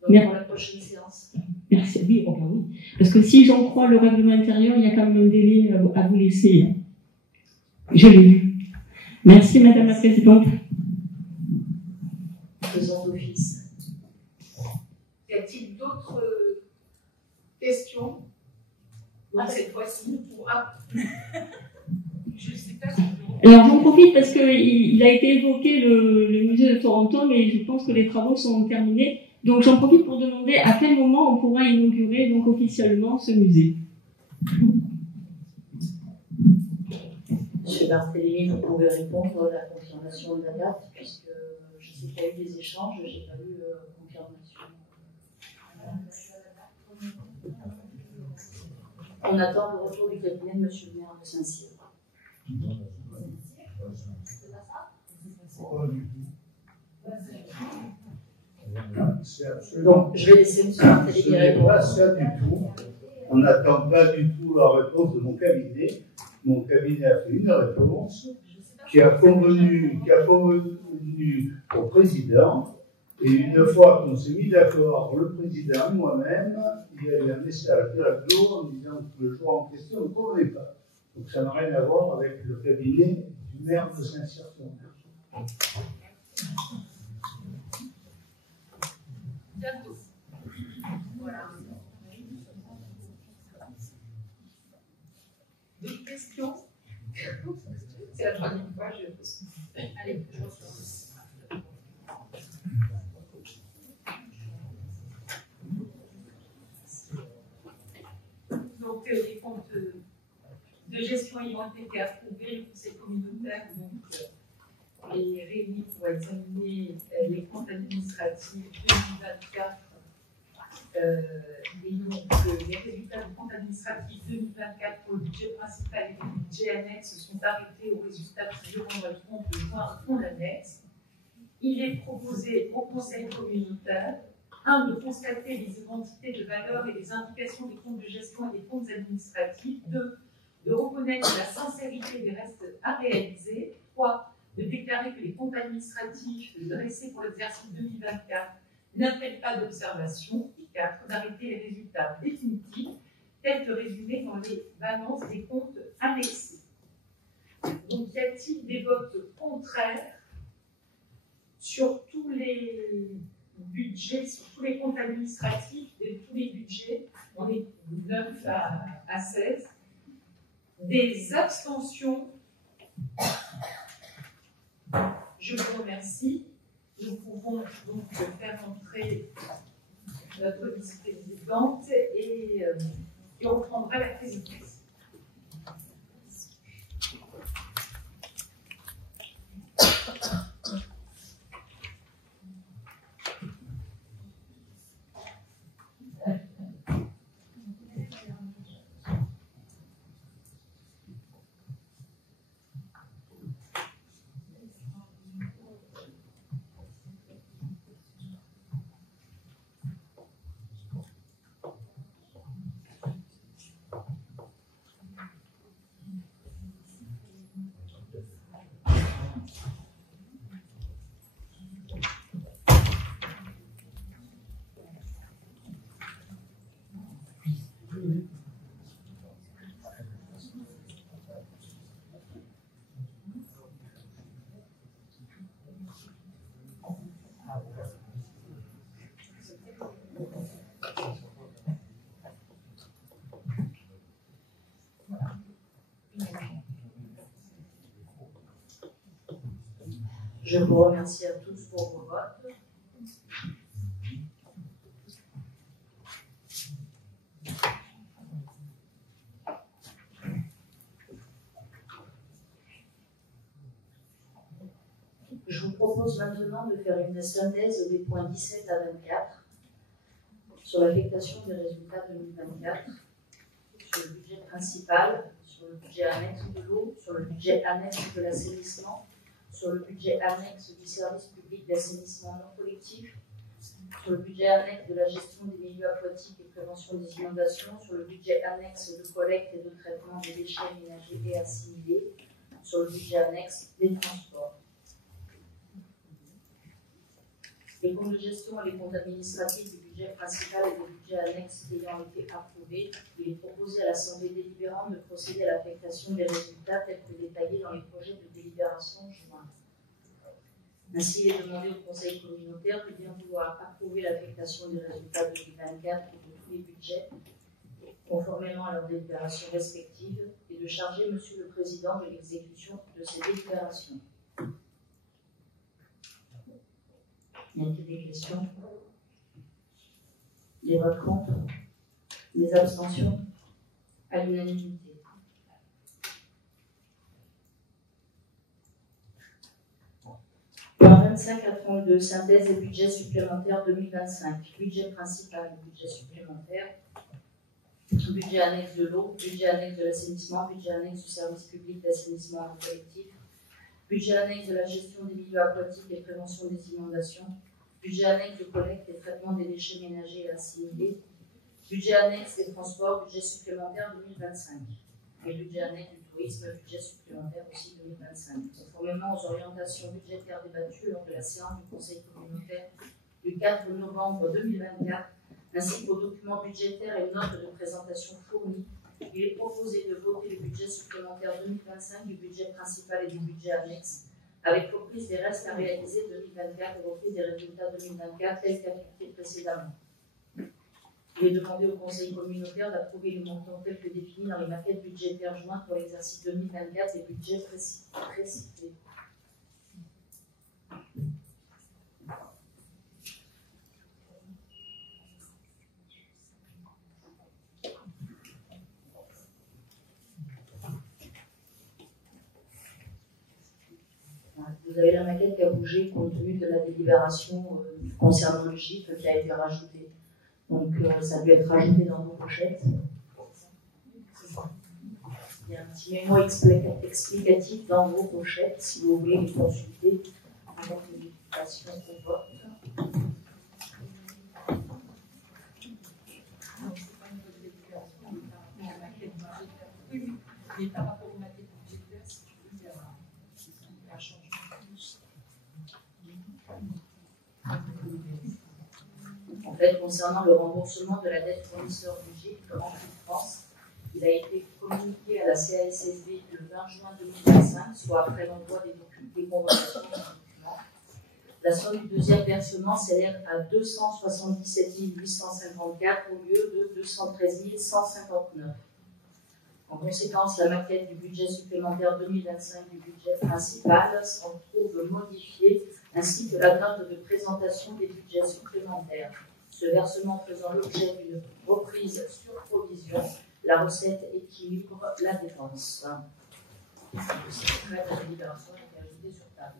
Donc pour la prochaine séance. Merci. Oui, oh ben oui. Parce que si j'en crois le règlement intérieur, il y a quand même un délai à vous laisser. Hein. Je l'ai lu. Merci, Madame la Présidente. Faisons d'office. Y a-t-il d'autres questions? Cette fois-ci, nous pourra. Je ne sais pas si. Alors j'en profite parce qu'il a été évoqué le musée de Toronto, mais je pense que les travaux sont terminés. Donc j'en profite pour demander à quel moment on pourra inaugurer donc officiellement ce musée. Monsieur Barthélémy, vous pouvez répondre à la confirmation de la date, puisque je sais qu'il y a eu des échanges, je n'ai pas eu confirmation. On attend le retour du cabinet de monsieur le maire de Saint-Cyr. Donc, je vais laisser monsieur Barthélémy répondre. Pas ça du tout. On n'attend pas du tout la réponse de mon cabinet. Mon cabinet a fait une réponse qui a convenu au président. Et une fois qu'on s'est mis d'accord, le président et moi-même, il y a eu un message de la CLO en disant que le choix en question ne convenait pas. Donc ça n'a rien à voir avec le cabinet du maire de Saint-Cyr. Bientôt. Voilà. D'autres questions? C'est la troisième fois, je pose. Allez, je reçois. Donc, les comptes de gestion ayant été approuvés, le conseil communautaire est réuni pour examiner les comptes administratifs 2024 et donc les résultats du compte administratif 2024 pour le budget principal et le budget annexe sont arrêtés aux résultats figurant dans le compte de juin au compte annexe. Il est proposé au conseil communautaire de constater les identités de valeur et les indications des comptes de gestion et des comptes administratifs. 2. De reconnaître la sincérité des restes à réaliser. 3. De déclarer que les comptes administratifs dressés pour l'exercice 2024 n'appellent pas d'observation. Et 4. D'arrêter les résultats définitifs tels que résumés dans les balances des comptes annexés. Donc, y a-t-il des votes contraires sur tous les budgets, sur tous les comptes administratifs et tous les budgets? On est 9 à 16. Des abstentions? Je vous remercie. Nous pouvons donc faire entrer notre vice-présidente et qui reprendra la présidence. Je vous remercie à tous pour vos votes. propose maintenant de faire une synthèse des points 17 à 24 sur l'affectation des résultats 2024, sur le budget principal, sur le budget annexe de l'eau, sur le budget annexe de l'assainissement, sur le budget annexe du service public d'assainissement non collectif, sur le budget annexe de la gestion des milieux aquatiques et prévention des inondations, sur le budget annexe de collecte et de traitement des déchets ménagers et assimilés, sur le budget annexe des transports. Les comptes de gestion et les comptes administratifs du budget principal et des budgets annexes ayant été approuvés, il est proposé à l'Assemblée délibérante de procéder à l'affectation des résultats tels que détaillés dans les projets de délibération joints. Ainsi, il est demandé au Conseil communautaire de bien vouloir approuver l'affectation des résultats 2024 de tous les budgets, conformément à leurs délibérations respectives, et de charger Monsieur le Président de l'exécution de ces délibérations. Y a-t-il des questions? Les votes contre? Les abstentions? À l'unanimité. Point 25 à 32, synthèse des budgets supplémentaires 2025. Budget principal, budget supplémentaire. Budget annexe de l'eau, budget annexe de l'assainissement, budget annexe du service public d'assainissement non collectif, budget annexe de la gestion des milieux aquatiques et prévention des inondations, budget annexe de collecte et traitement des déchets ménagers et assimilés, budget annexe des transports, budget supplémentaire 2025, et budget annexe du tourisme, budget supplémentaire aussi 2025, conformément aux orientations budgétaires débattues lors de la séance du Conseil communautaire du 4 novembre 2024, ainsi qu'aux documents budgétaires et notes de présentation fournis. Il est proposé de voter le budget supplémentaire 2025 du budget principal et du budget annexe, avec reprise des restes à réaliser 2024 et reprise des résultats 2024 tels qu'affectés précédemment. Il est demandé au Conseil communautaire d'approuver les montants tels que définis dans les maquettes budgétaires jointes pour l'exercice 2024 et budgets précités. Vous avez la maquette qui a bougé compte tenu de la délibération concernant le chiffre qui a été rajouté. Donc ça a dû être rajouté dans vos pochettes. Il y a un petit mémo explicatif dans vos pochettes si vous voulez les consulter avant l'éducation au vote. Par rapport aux maquettes budgétaires, si tu veux, il y a un changement. En fait, concernant le remboursement de la dette fournisseur du GIP en France, il a été communiqué à la CASSB le 20 juin 2025, soit après l'envoi des convocations du document. La somme du deuxième versement s'élève à 277 854 au lieu de 213 159. En conséquence, la maquette du budget supplémentaire 2025 du budget principal s'en trouve modifiée, ainsi que la note de présentation des budgets supplémentaires. Ce versement faisant l'objet d'une reprise sur provision, la recette équilibre la dépense. Le secret de la délibération a été ajouté sur table.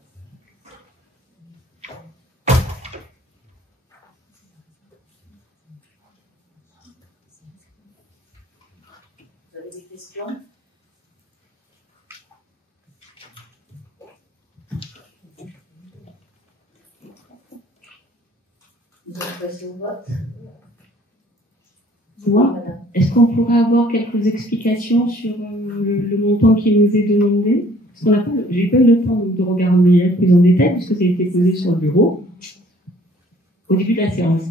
Vous avez des questions? Vous allez passer au vote? Moi, est-ce qu'on pourrait avoir quelques explications sur le montant qui nous est demandé? Parce qu'on n'a pas, j'ai pas eu le temps de regarder plus en détail puisque ça a été posé sur le bureau au début de la séance.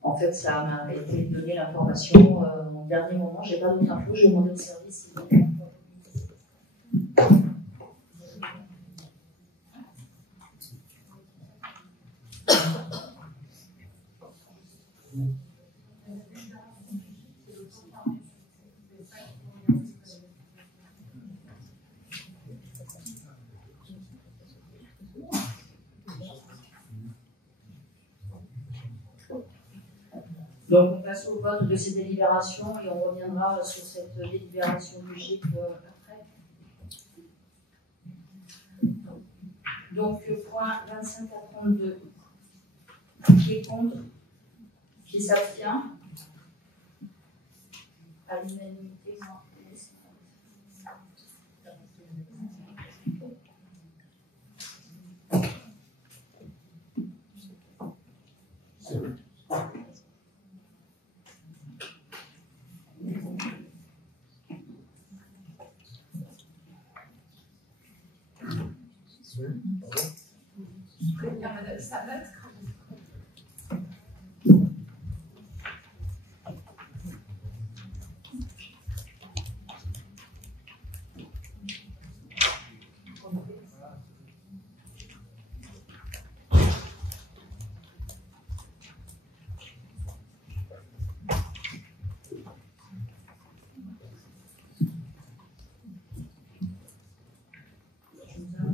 En fait, ça m'a été donné l'information au dernier moment. Je n'ai pas d'autres infos. Je vais demander au service. Donc, on passe au vote de ces délibérations et on reviendra sur cette délibération du GIP après. Donc, le point 25 à 32, qui est contre, qui s'abstient, à l'unanimité, non.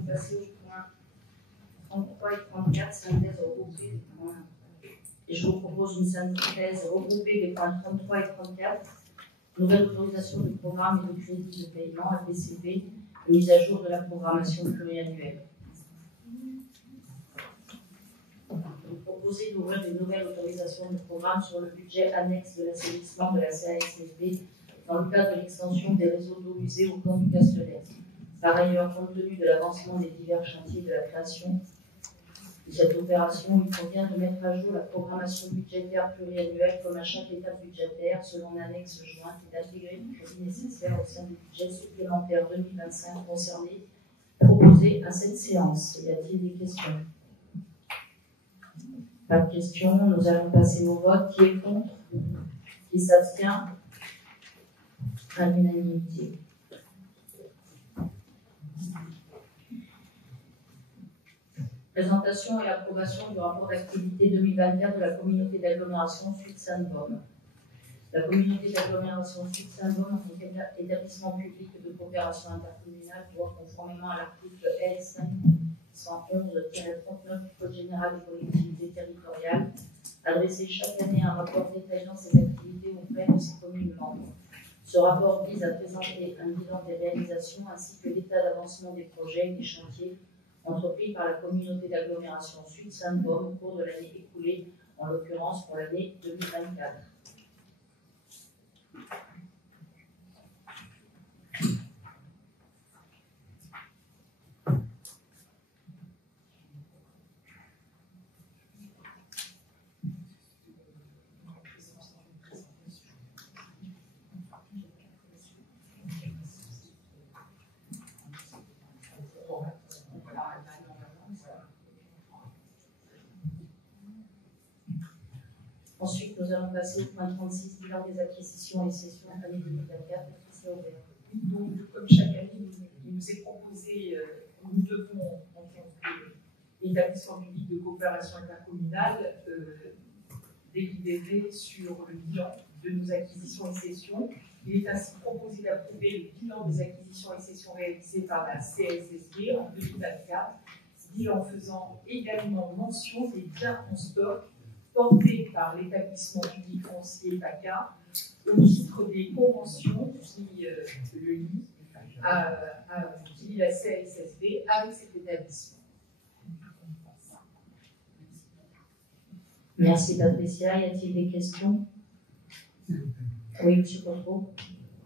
Passer au point 33 et 34, synthèse regroupée. Et je vous propose une synthèse regroupée des points 33 et 34, nouvelle autorisation du programme et de crédit de paiement, APCP, mise à jour de la programmation pluriannuelle. Vous proposez d'ouvrir des nouvelles autorisations de programme sur le budget annexe de l'assainissement de la CASSB dans le cadre de l'extension des réseaux d'eau usée au plan du Castellet. Par ailleurs, compte tenu de l'avancement des divers chantiers de la création de cette opération, il convient de mettre à jour la programmation budgétaire pluriannuelle comme à chaque étape budgétaire selon l'annexe jointe et d'intégrer le crédit nécessaire au sein du budget supplémentaire 2025 concerné, proposé à cette séance. Y a-t-il des questions? Pas de questions, nous allons passer au vote. Qui est contre? Qui s'abstient? À l'unanimité. Présentation et approbation du rapport d'activité 2024 de la communauté d'agglomération Sud-Sainte-Baume. La communauté d'agglomération Sud-Sainte-Baume, en tant qu'établissement public de coopération intercommunale, doit, conformément à l'article L. 511-39 du Code général des collectivités territoriales, adresser chaque année un rapport détaillant ses activités auprès de ses communes membres. Ce rapport vise à présenter un bilan des réalisations ainsi que l'état d'avancement des projets et des chantiers entrepris par la communauté d'agglomération Sud-Sainte-Baume au cours de l'année écoulée, en l'occurrence pour l'année 2024. Ensuite, nous allons passer au point 36, bilan des acquisitions et cessions année 2024. Donc, comme chaque année, il nous est proposé, nous devons, en tant qu'établissement public de coopération intercommunale, délibérer sur le bilan de nos acquisitions et cessions. Il est ainsi proposé d'approuver le bilan des acquisitions et cessions réalisées par la CSSB en 2024, bilan faisant également mention des biens en stock portés par l'établissement public foncier PACA au titre des conventions qui le lient qui lie la CSSB avec cet établissement. Merci Patricia. Y a-t-il des questions? Oui, M. Contreau.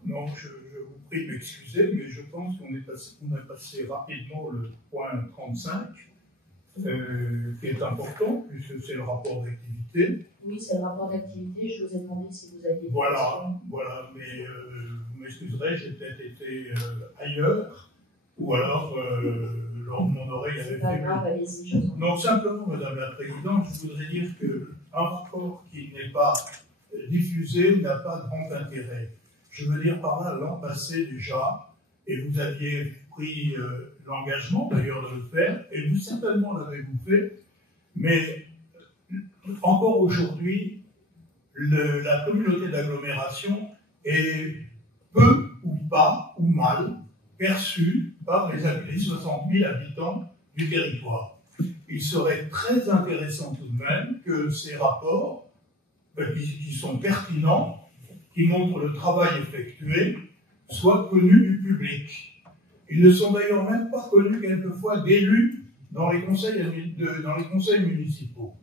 Non, je vous prie de m'excuser, mais je pense qu'on a passé rapidement le point 35, qui est important, puisque c'est le rapport d'activité. Oui, c'est le rapport d'activité. Je vous ai demandé si vous aviez des questions. Voilà, mais vous m'excuserez, j'ai peut-être été ailleurs, ou alors lors de mon oreille avait pas grave, allez-y, je vous en prie. Non, simplement, Madame la Présidente, je voudrais dire qu'un rapport qui n'est pas diffusé n'a pas grand intérêt. Je veux dire par là, l'an passé déjà, et vous aviez pris l'engagement d'ailleurs de le faire, et vous certainement l'avez-vous fait, mais encore aujourd'hui, la communauté d'agglomération est peu ou pas ou mal perçue par les 60 000 habitants du territoire. Il serait très intéressant tout de même que ces rapports, qui sont pertinents, qui montrent le travail effectué, soient connus du public. Ils ne sont d'ailleurs même pas connus quelquefois d'élus dans les conseils municipaux.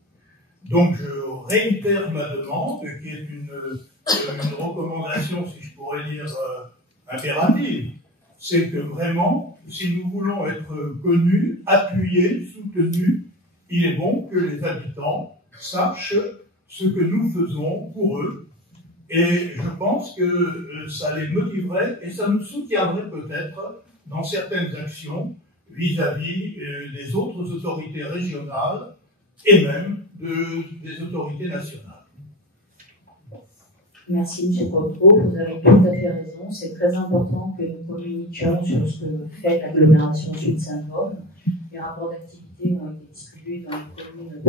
Donc je réitère ma demande, qui est une recommandation, si je pourrais dire, impérative. C'est que vraiment, si nous voulons être connus, appuyés, soutenus, il est bon que les habitants sachent ce que nous faisons pour eux. Et je pense que ça les motiverait et ça nous soutiendrait peut-être dans certaines actions vis-à-vis des autres autorités régionales et même des autorités nationales. Merci M. Cottreau, vous avez tout à fait raison. C'est très important que nous communiquions sur ce que fait l'agglomération Sud-Saint-Baume. Les rapports d'activité ont été distribués dans les communes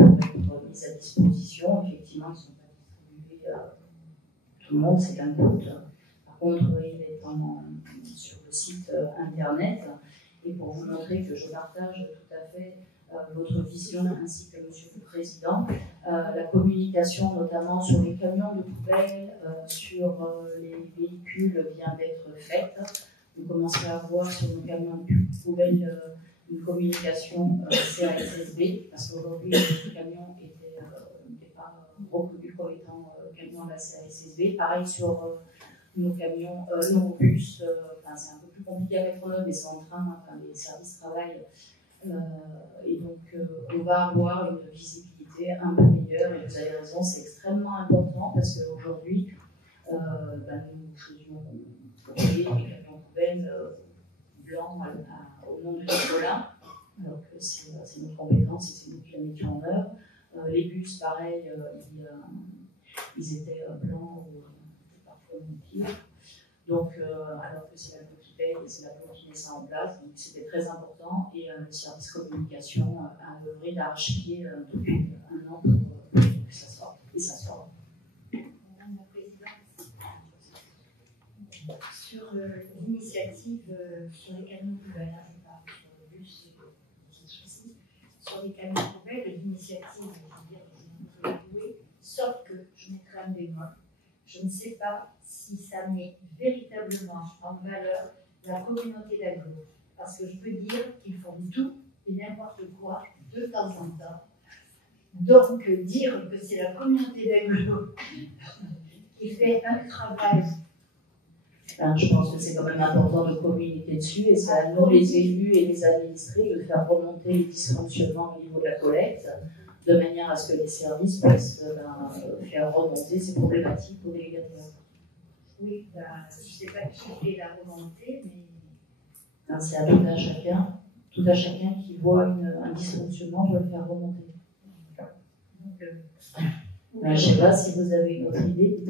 pour être mis à disposition. Effectivement, ils ne sont pas distribués à tout le monde, c'est un doute. Par contre, il est sur le site internet. Et pour vous montrer que je partage tout à fait votre vision ainsi que Monsieur le Président, la communication notamment sur les camions de poubelles, sur les véhicules vient d'être faite. Vous commencerez à voir sur nos camions de poubelles une communication CASSB, parce qu'aujourd'hui les camions n'étaient pas reconnus comme étant camions de la CASSB. Pareil sur nos camions, nos bus, c'est un peu plus compliqué à mettre en œuvre, mais c'est en train, les services travaillent. Et donc, on va avoir une visibilité un peu meilleure. Et vous avez raison, c'est extrêmement important parce qu'aujourd'hui, nous faisions les camions poubelles blancs au nom de Nicolas, alors que c'est notre compétence et c'est nous qui la mettions en œuvre. Les bus, pareil, ils étaient blancs ou parfois même pire. Donc, alors que c'est la qui paye et c'est la qui met ça en place, donc c'était très important. Et le service communication a œuvré d'arrache-pied depuis un an pour que ça sorte. Et ça sort. Madame la Présidente, sur l'initiative sur les camions poubelles, je parle sur le bus, sur les camions poubelles, l'initiative, je veux dire, je l'avouer, sauf que je mettrai un bémol. Je ne sais pas si ça met véritablement en valeur la communauté d'agglo. Parce que je peux dire qu'ils font tout et n'importe quoi de temps en temps. Donc, dire que c'est la communauté d'agglo qui fait un travail. Je pense que c'est quand même important de communiquer dessus et c'est à nous, les élus et les administrés, de faire remonter les dysfonctionnements au niveau de la collecte, de manière à ce que les services puissent faire remonter ces problématiques aux délégataires. Oui, je ne sais pas qui fait la remontée, mais... C'est à tout à chacun qui voit un dysfonctionnement doit le faire remonter. Je ne sais pas si vous avez une autre idée.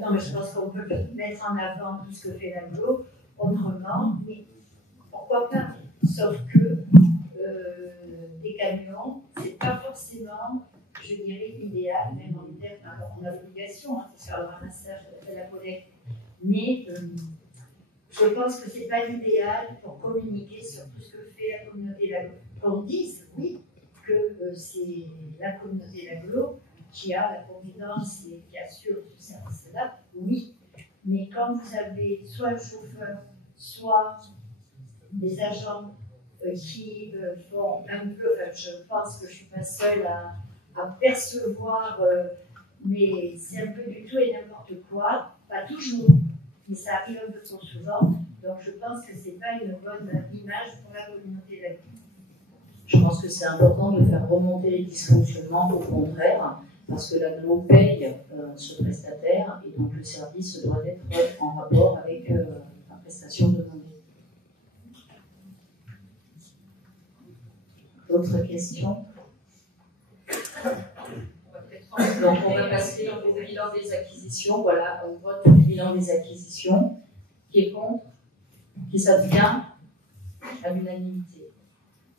Non, mais je pense qu'on peut mettre en avant tout ce que fait l'agglo autrement, mais pourquoi pas? Sauf que des camions, c'est pas forcément, je dirais, idéal, même en hiver, on a l'obligation de faire le ramassage de la collecte, mais je pense que c'est pas l'idéal pour communiquer sur tout ce que fait la communauté d'agglo. Qu'on dise, oui, que c'est la communauté d'agglo qui a la compétence et qui assure ce service-là, oui, mais quand vous avez soit un chauffeur, soit des agents qui font un peu, je pense que je ne suis pas seule à percevoir, mais c'est un peu du tout et n'importe quoi, pas toujours, mais ça arrive un peu trop souvent, donc je pense que ce n'est pas une bonne image pour la communauté d'agglo. Je pense que c'est important de faire remonter les dysfonctionnements, au contraire, parce que l'agglo paye ce prestataire et donc le service doit être en rapport avec la prestation demandée. D'autres questions? Donc on va passer au bilan des acquisitions. Voilà, on vote le bilan des acquisitions. Qui est contre? Qui s'abstient? À l'unanimité.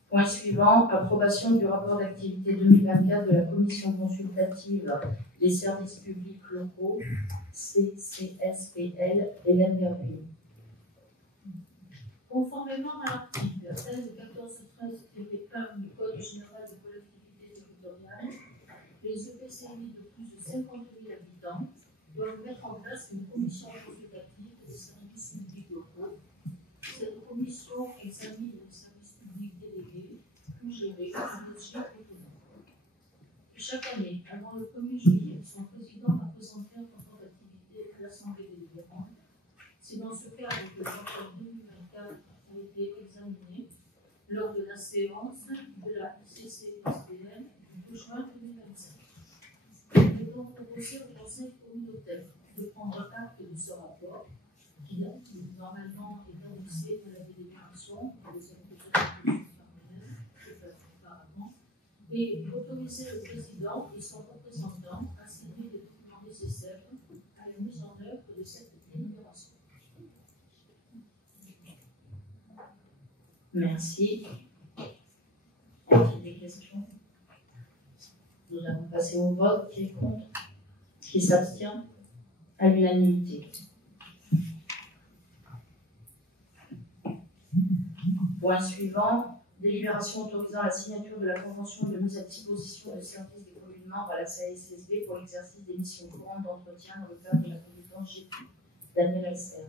Point suivant, approbation du rapport d'activité 2024 de la Commission consultative des services publics locaux, CCSPL, Hélène Verviers. Conformément à l'article 16 et 14-13-1 du Code général des collectivités territoriales, les EPCI de plus de 50 000 habitants doivent mettre en place une commission consultative des services publics locaux. Cette commission examine les services publics délégués pu gérer un dossier étonnant. Chaque année, avant le 1er juillet, son président a présenté un rapport d'activité à l'Assemblée délibérante. C'est dans ce cadre que le rapport 2024 a été examiné lors de la séance de la CCSPN du 12 juin 2025. Il est donc proposé au Conseil communautaire de prendre acte de ce rapport qui normalement est annoncé dans la délibération pour les autorités et d'autoriser le président et son représentant à signer les documents nécessaires à la mise en œuvre de cette délibération. Merci. Y a-t-il des questions? Nous allons passer au vote. Qui est contre? Qui s'abstient? À l'unanimité. Point suivant. Délibération autorisant la signature de la convention de mise à disposition de services des communes membres à la CASSB pour l'exercice des missions courantes d'entretien dans le cadre de la compétence GPU. Daniel Elser.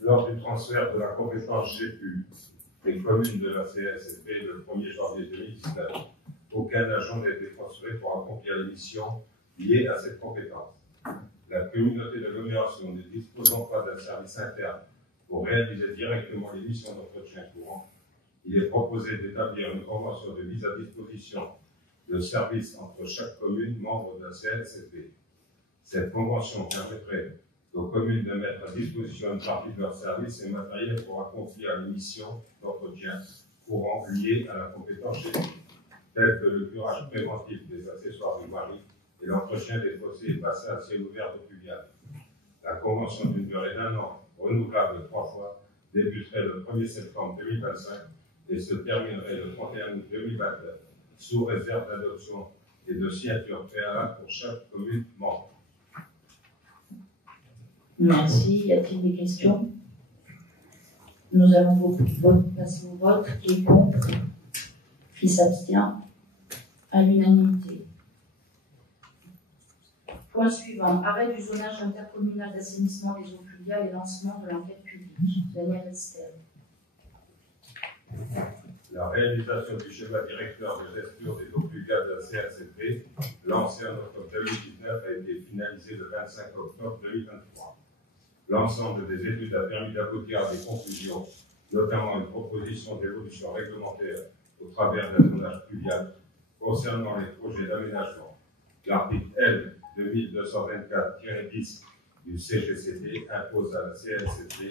Lors du transfert de la compétence GPU des communes de la CASSB le 1er janvier 2019, aucun agent n'a été transféré pour accomplir les missions liées à cette compétence. La communauté d'agglomération ne disposant pas d'un service interne pour réaliser directement les missions d'entretien courant, il est proposé d'établir une convention de mise à disposition de services entre chaque commune membre de la CASSB. Cette convention permettrait aux communes de mettre à disposition une partie de leurs services et matériels pour accomplir les missions d'entretien courant liées à la compétence GPU, telles que le curage préventif des accessoires du mari et l'entretien des fossés et bassins à ciel ouvert d'eau pluviale. La convention d'une durée d'1 an, renouvelable 3 fois, débuterait le 1er septembre 2025 et se terminerait le 31 août 2029, sous réserve d'adoption et de signature préalable pour chaque commune membre. Merci. Y a-t-il des questions? Nous allons passer au vote. Qui est contre? Qui s'abstient? À l'unanimité. Point suivant. Arrêt du zonage intercommunal d'assainissement des eaux pluviales et lancement de l'enquête publique. Daniel Elster. La réalisation du schéma directeur de gestion des eaux pluviales de la CASSB, lancé en octobre 2019, a été finalisé le 25 octobre 2023. L'ensemble des études a permis d'aboutir à des conclusions, notamment une proposition d'évolution réglementaire au travers d'un zonage pluvial concernant les projets d'aménagement. L'article L 2224-10 du CGCT impose à la CASSB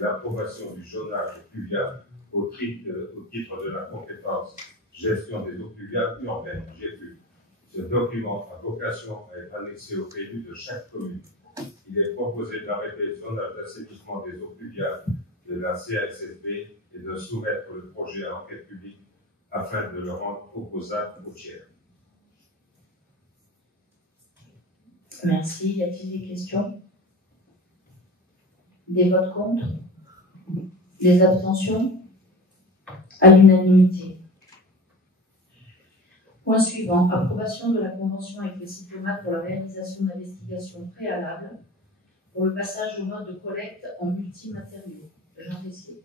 l'approbation du zonage pluvial au titre de la compétence gestion des eaux pluviales urbaines, GPU. Ce document a vocation à être annexé au PLU de chaque commune. Il est proposé d'arrêter le zonage d'assainissement des eaux pluviales de la CASSB et de soumettre le projet à enquête publique afin de le rendre opposable au tiers. Merci. Y a-t-il des questions? Des votes contre? Des abstentions? À l'unanimité. Point suivant. Approbation de la convention avec le Cytomat pour la réalisation d'investigations préalables pour le passage au mode de collecte en multimatériaux. Jean Tessier.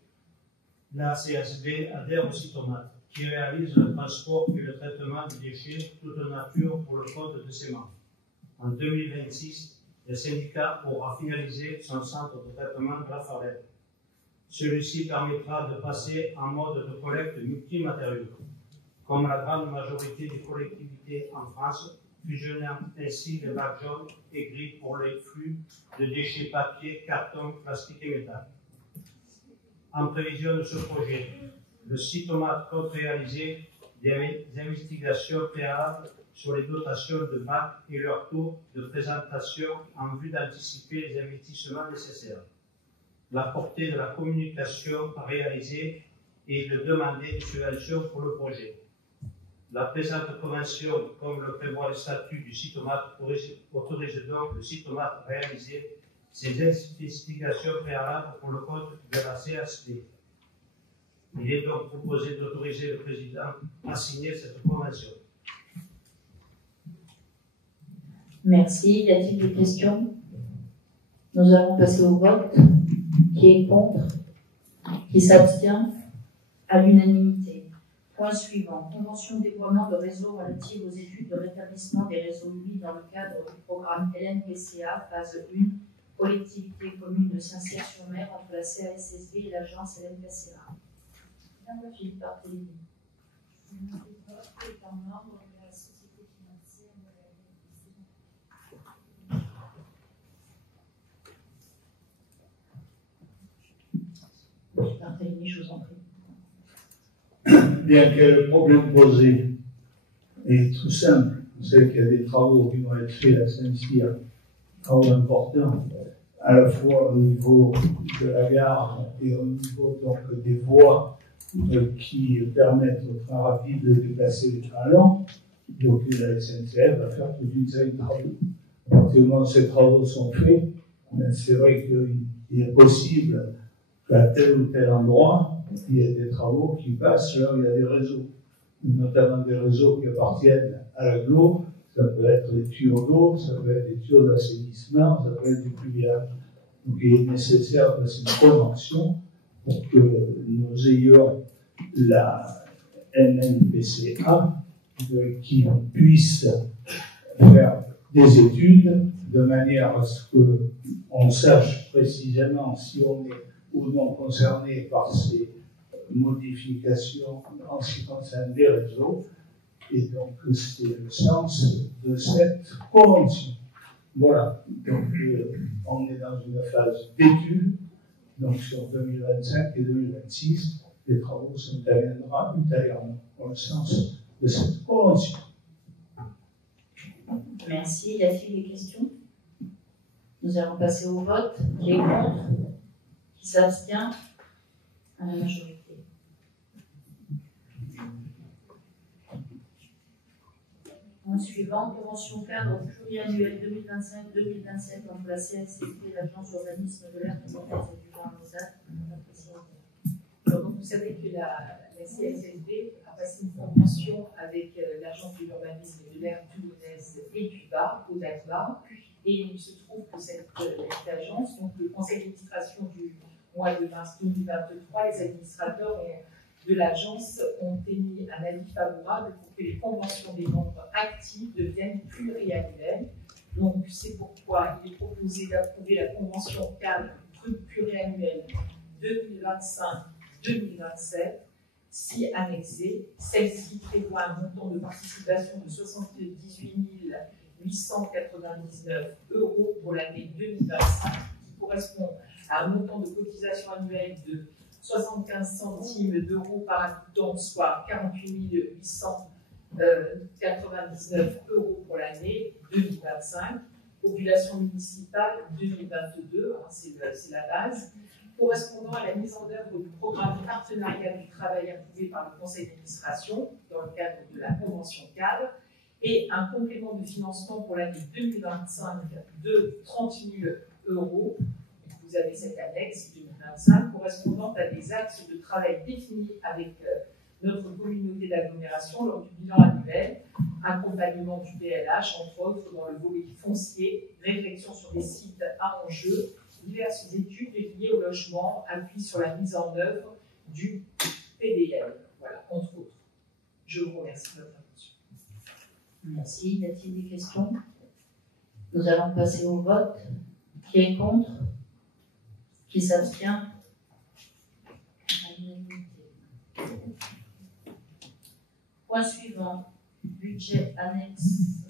La CASSB adhère au Cytomat, qui réalise le transport et le traitement des déchets toute nature pour le compte de ses membres. En 2026, le syndicat aura finalisé son centre de traitement de la Farelle. Celui-ci permettra de passer en mode de collecte multimatériaux, comme la grande majorité des collectivités en France, fusionnant ainsi les bacs jaunes et gris pour les flux de déchets papier, carton, plastique et métal. En prévision de ce projet, le Cytomat compte réaliser des investigations préalables sur les dotations de bacs et leur taux de présentation en vue d'anticiper les investissements nécessaires. La portée de la communication réalisée et de demander des subventions pour le projet. La présente convention, comme le prévoit le statut du Cytomat, autorise donc le Cytomat à réaliser ses investigations préalables pour le compte de la CASSB. Il est donc proposé d'autoriser le président à signer cette convention. Merci. Y a-t-il des questions? Nous allons passer au vote. Qui est contre? Qui s'abstient? à l'unanimité. Point suivant. Convention de déploiement de réseaux relative aux études de rétablissement des réseaux UBI dans le cadre du programme LNPCA, phase 1, collectivité commune de Saint-Cyr-sur-Mer entre la CASSB et l'agence LNPCA. Madame Philippe Barthélémy. Étant membre de la société financière de la Monsieur Barthélémy, je vous en prie. Bien que le problème posé est tout simple, vous savez qu'il y a des travaux qui vont être faits à Saint-Cyr, travaux importants, à la fois au niveau de la gare et au niveau donc, des voies qui permettent au train rapide de déplacer les trains lents. Donc la SNCF va faire toute une série de travaux. À partir du moment où ces travaux sont faits, c'est vrai qu'il est possible qu'à tel ou tel endroit, il y a des travaux qui passent là où il y a des réseaux, notamment des réseaux qui appartiennent à l'agglo. Ça peut être des tuyaux d'eau, ça peut être des tuyaux d'assainissement, ça peut être des pluviales. Donc il est nécessaire de passer une convention pour que nous ayons la NNPCA qui puisse faire des études de manière à ce qu'on sache précisément si on est ou non concerné par ces modifications en ce qui concerne les réseaux. Et donc, c'est le sens de cette convention. Voilà. Donc, on est dans une phase d'étude. Donc, sur 2025 et 2026, les travaux s'interviendront ultérieurement dans le sens de cette convention. Merci. Y a-t-il des questions? Nous allons passer au vote. Qui est contre? Qui s'abstient? À la majorité. Point suivant, convention cadre pluriannuelle 2025-2027 entre la CNCP et l'Agence d'urbanisme de l'air de Montaise et du Grand Lausanne. Donc, vous savez que la CNCP a passé une convention avec l'Agence de l'urbanisme de l'air du Montaise et du Var, au DACBA, et il se trouve que cette agence, donc le conseil d'administration du mois de mars 2023, les administrateurs de l'agence ont émis un avis favorable pour que les conventions des membres actifs deviennent pluriannuelles. Donc, c'est pourquoi il est proposé d'approuver la convention cadre pluriannuelle 2025-2027, si annexée. Celle-ci prévoit un montant de participation de 78 899 € pour l'année 2025, qui correspond à un montant de cotisation annuelle de 75 centimes d'euros par habitant, soit 48 899 € pour l'année 2025. Population municipale 2022, hein, c'est la base, correspondant à la mise en œuvre du programme partenariat du travail approuvé par le conseil d'administration dans le cadre de la convention cadre, et un complément de financement pour l'année 2025 de 30 000 €. Vous avez cette annexe 2025 correspondant à des axes de travail définis avec notre communauté d'agglomération lors du bilan annuel, accompagnement du PLH, entre autres dans le volet foncier, réflexion sur des sites à enjeu, diverses études liées au logement, appui sur la mise en œuvre du PDL. Voilà, entre autres. Je vous remercie de votre attention. Merci. Y a-t-il des questions? Nous allons passer au vote. Qui est contre? Qui s'abstient? Point suivant. Budget annexe.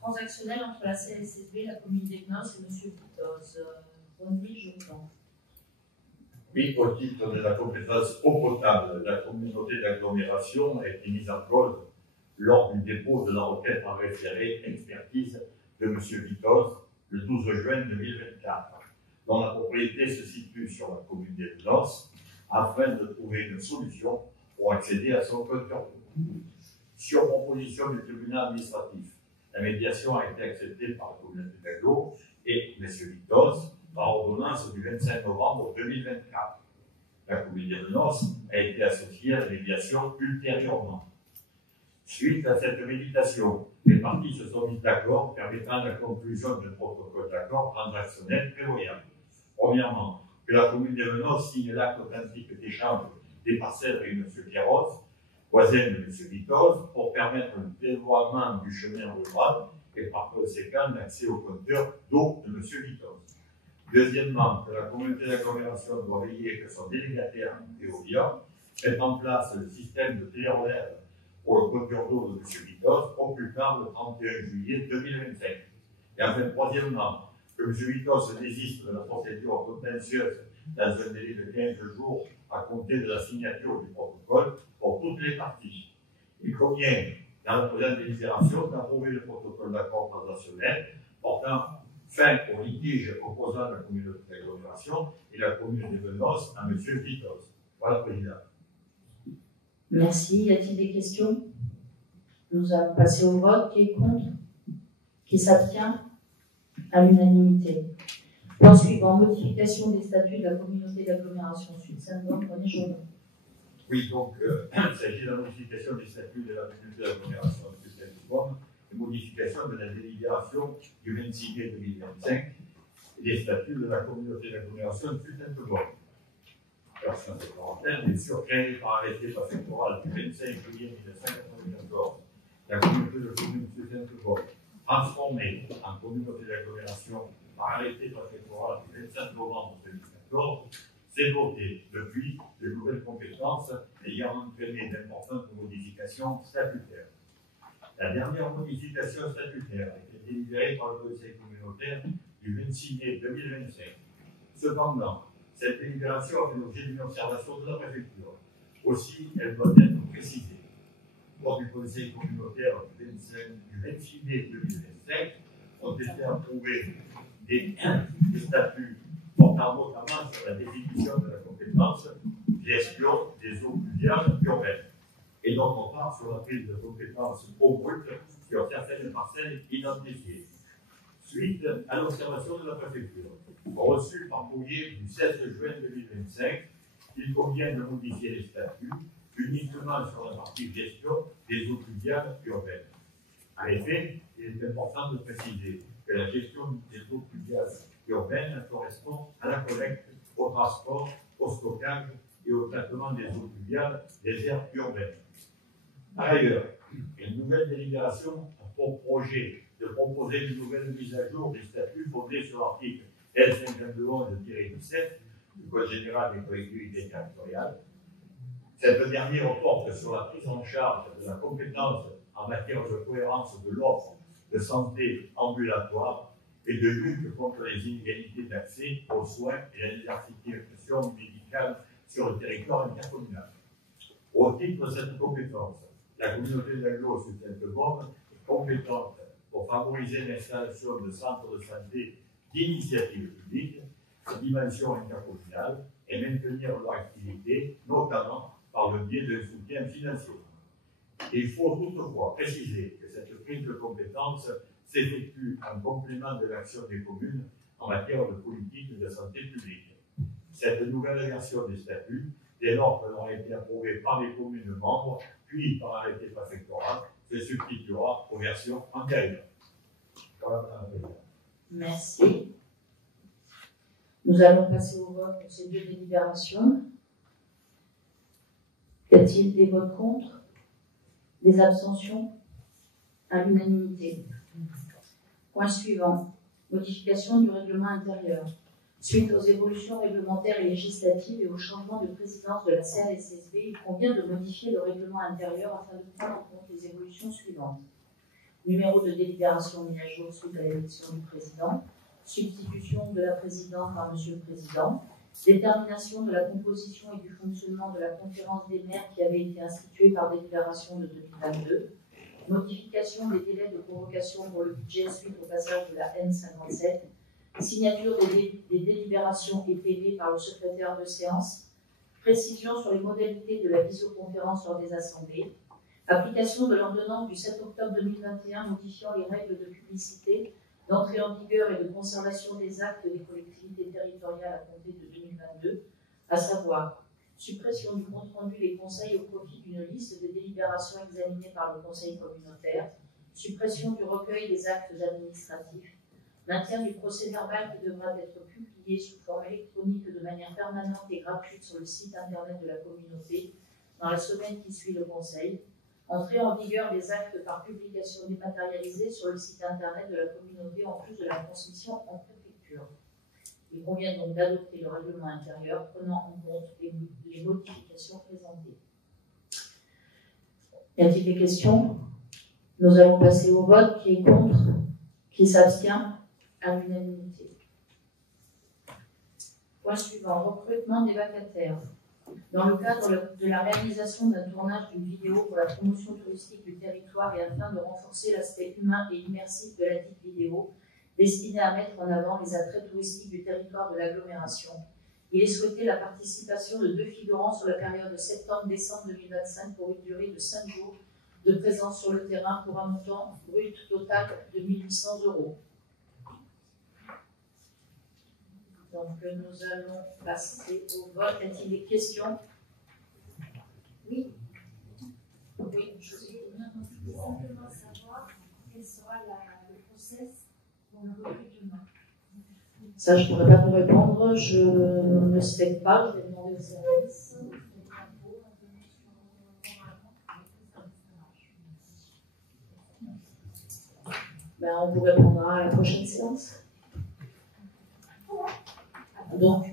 Transactionnel entre la CSSB, la commune d'Egnos et M. Vitoz. Ronny, je vous en. Oui, au titre de la compétence eau potable, la communauté d'agglomération a été mise en cause lors du dépôt de la requête en référé expertise de M. Vitoz le 12 juin 2024, dont la propriété se situe sur la commune d'Egnos, afin de trouver une solution pour accéder à son compteur d'eau. Sur proposition du tribunal administratif, la médiation a été acceptée par la communauté d'Agglo et M. Vitoz par ordonnance du 25 novembre 2024. La commune d'Egnos a été associée à la médiation ultérieurement. Suite à cette méditation, les parties se sont mises d'accord permettant la conclusion d'un protocole d'accord transactionnel prévoyant. Premièrement, que la commune de Venos signe l'acte authentique d'échange des parcelles avec M. Pierros, voisin de M. Vitoz, pour permettre le dévoiement du chemin rural et par conséquent l'accès au compteur d'eau de M. Vitoz. Deuxièmement, que la communauté d'agglomération doit veiller que son délégataire Veolia mette en place le système de télérelève pour le compteur d'eau de M. Vitoz au plus tard le 31 juillet 2025. Et enfin, troisièmement, que M. Vitoz désiste de la procédure contentieuse dans un délai de 15 jours à compter de la signature du protocole pour toutes les parties. Il convient, dans la présente délibération, d'approuver le protocole d'accord transactionnel portant fin au litige opposant la communauté d'agglomération et la commune de Venos à M. Vitoz. Voilà, Président. Merci. Y a-t-il des questions? Nous allons passer au vote. Qui est contre? Qui s'abstient? À l'unanimité. Point suivant, modification des statuts de la communauté d'agglomération Sud-Saint-Denis. René Jourdain. Oui, donc, il s'agit de la modification des statuts de la communauté d'agglomération Sud-Saint-Denis et modification de la délibération du 26 mai 2025 et des statuts de la communauté d'agglomération Sud-Saint-Denis. Version de parenthèse, bien sûr, créée par arrêté préfectoral du 25 juillet 1994, la communauté de communes Sud-Saint-Denis, transformée en communauté d'agglomération par arrêté préfectoral du 25 novembre 2014, s'est dotée depuis de nouvelles compétences ayant entraîné d'importantes modifications statutaires. La dernière modification statutaire a été délibérée par le Conseil communautaire du 26 mai 2025. Cependant, cette délibération a fait l'objet d'une observation de la préfecture. Aussi, elle doit être précisée. Lors du Conseil communautaire du 26 mai 2025, ont été approuvés des statuts portant notamment sur la définition de la compétence gestion des eaux pluviales urbaines et d'autre part sur la prise de compétences eau brute sur certaines parcelles identifiées. Suite à l'observation de la préfecture, reçue par courrier du 16 juin 2025, il convient de modifier les statuts uniquement sur la partie gestion des eaux pluviales urbaines. En effet, il est important de préciser que la gestion des eaux pluviales urbaines correspond à la collecte, au transport, au stockage et au traitement des eaux pluviales des aires urbaines. Par ailleurs, une nouvelle délibération a pour projet de proposer une nouvelle mise à jour des statuts fondés sur l'article L5211-17 du Code général des collectivités territoriales. Cette dernière porte sur la prise en charge de la compétence en matière de cohérence de l'offre de santé ambulatoire et de lutte contre les inégalités d'accès aux soins et la diversification médicale sur le territoire intercommunal. Au titre de cette compétence, la communauté d'agglo Sud-Saint-Denis est compétente pour favoriser l'installation de centres de santé d'initiative publique à dimension intercommunale et maintenir leur activité, notamment par le biais d'un soutien financier. Il faut toutefois préciser que cette prise de compétence s'effectue en complément de l'action des communes en matière de politique de santé publique. Cette nouvelle version des statuts, dès lors qu'elle aura été approuvée par les communes membres, puis par arrêté préfectoral, se substituera aux versions antérieures. Voilà, Madame la Présidente. Merci. Nous allons passer au vote pour ces deux délibérations. Y a-t-il des votes contre? Des abstentions? À l'unanimité. Point suivant. Modification du règlement intérieur. Suite aux évolutions réglementaires et législatives et au changement de présidence de la CNSSB, il convient de modifier le règlement intérieur afin de prendre en compte les évolutions suivantes. Numéro de délibération mis à jour suite à l'élection du président, substitution de la présidente par Monsieur le Président, détermination de la composition et du fonctionnement de la conférence des maires qui avait été instituée par délibération de 2022, modification des délais de convocation pour le budget suite au passage de la N57, signature des délibérations et PV par le secrétaire de séance, précision sur les modalités de la visioconférence lors des assemblées, application de l'ordonnance du 7 octobre 2021 modifiant les règles de publicité, d'entrée en vigueur et de conservation des actes des collectivités territoriales à compter de 2022, à savoir suppression du compte-rendu des conseils au profit d'une liste de délibérations examinées par le conseil communautaire, suppression du recueil des actes administratifs, maintien du procès-verbal qui devra être publié sous forme électronique de manière permanente et gratuite sur le site internet de la communauté dans la semaine qui suit le conseil, entrée en vigueur des actes par publication dématérialisée sur le site internet de la communauté en plus de la transmission en préfecture. Il convient donc d'adopter le règlement intérieur prenant en compte les modifications présentées. Y a-t-il des questions? Nous allons passer au vote. Qui est contre? Qui s'abstient? À l'unanimité. Point suivant, recrutement des vacataires. Dans le cadre de la réalisation d'un tournage d'une vidéo pour la promotion touristique du territoire et afin de renforcer l'aspect humain et immersif de la dite vidéo, destinée à mettre en avant les attraits touristiques du territoire de l'agglomération, il est souhaité la participation de 2 figurants sur la période de septembre-décembre 2025 pour une durée de 5 jours de présence sur le terrain pour un montant brut total de 1 800 €. Donc nous allons passer au vote. Y a-t-il des questions? Oui. Oui, Je voulais simplement savoir quel sera le process pour le recrutement. Ça, je ne pourrais pas vous répondre. Je ne sais pas. Je vais demander au service. Ben, on vous répondra à la prochaine séance. Donc,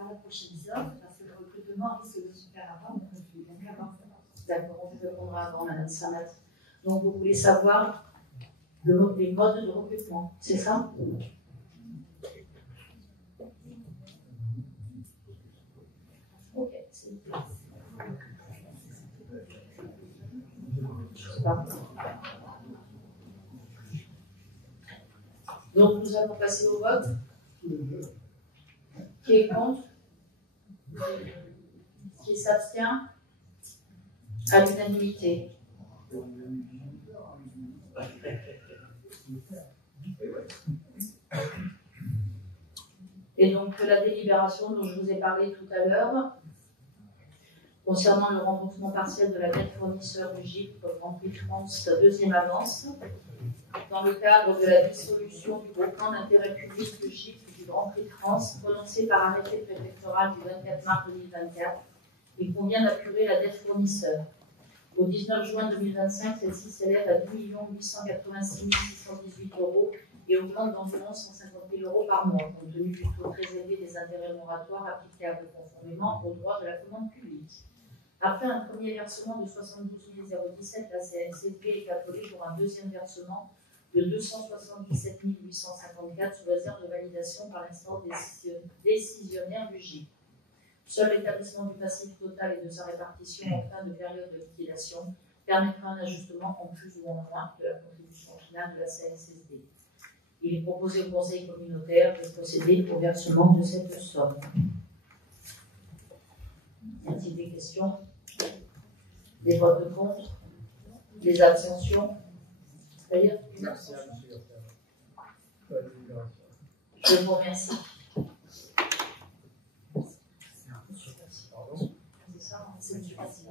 à la prochaine séance, parce que le recrutement risque de se faire avant. D'accord, on vous répondra avant, Madame Samat. Donc, vous voulez savoir les modes de recrutement, c'est ça? Ok, c'est parti. Donc, nous allons passer au vote. Qui est contre? Qui s'abstient? À l'unanimité. Et donc, la délibération dont je vous ai parlé tout à l'heure, concernant le remboursement partiel de la dette fournisseur du GIP Grand Prix de France, deuxième avance, dans le cadre de la dissolution du groupement d'intérêt public du GIP du Grand Prix de France, prononcé par arrêté préfectoral du 24 mars 2024, il convient d'apurer la dette fournisseur. Au 19 juin 2025, celle-ci s'élève à 2 886 618 € et augmente d'environ 150 000 € par mois, compte tenu du taux très élevé des intérêts moratoires applicables conformément aux droits de la commande publique. Après un premier versement de 72 017, la CNCP est appelée pour un deuxième versement de 277 854 sous réserve de validation par l'instance décisionnaire du GIP. Seul l'établissement du passif total et de sa répartition en fin de période de liquidation permettra un ajustement en plus ou en moins de la contribution finale de la CNCSD. Il est proposé au Conseil communautaire de procéder au versement de cette somme. Y a-t-il des questions? Des votes contre? Des abstentions? C'est-à-dire une abstention. Je vous remercie. C'est du facile.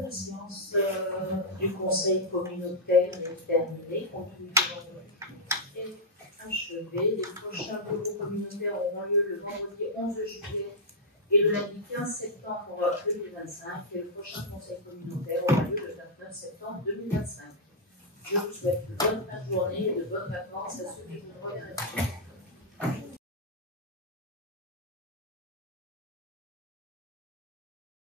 La séance du Conseil communautaire est terminée, compte tenu de l'ordre est achevé. Les prochains bureaux communautaires auront lieu le vendredi 11 juillet et le lundi 15 septembre 2025, et le prochain conseil communautaire aura lieu le 29 septembre 2025. Je vous souhaite de bonnes fins de journée et de bonnes vacances à ceux qui vous reverront.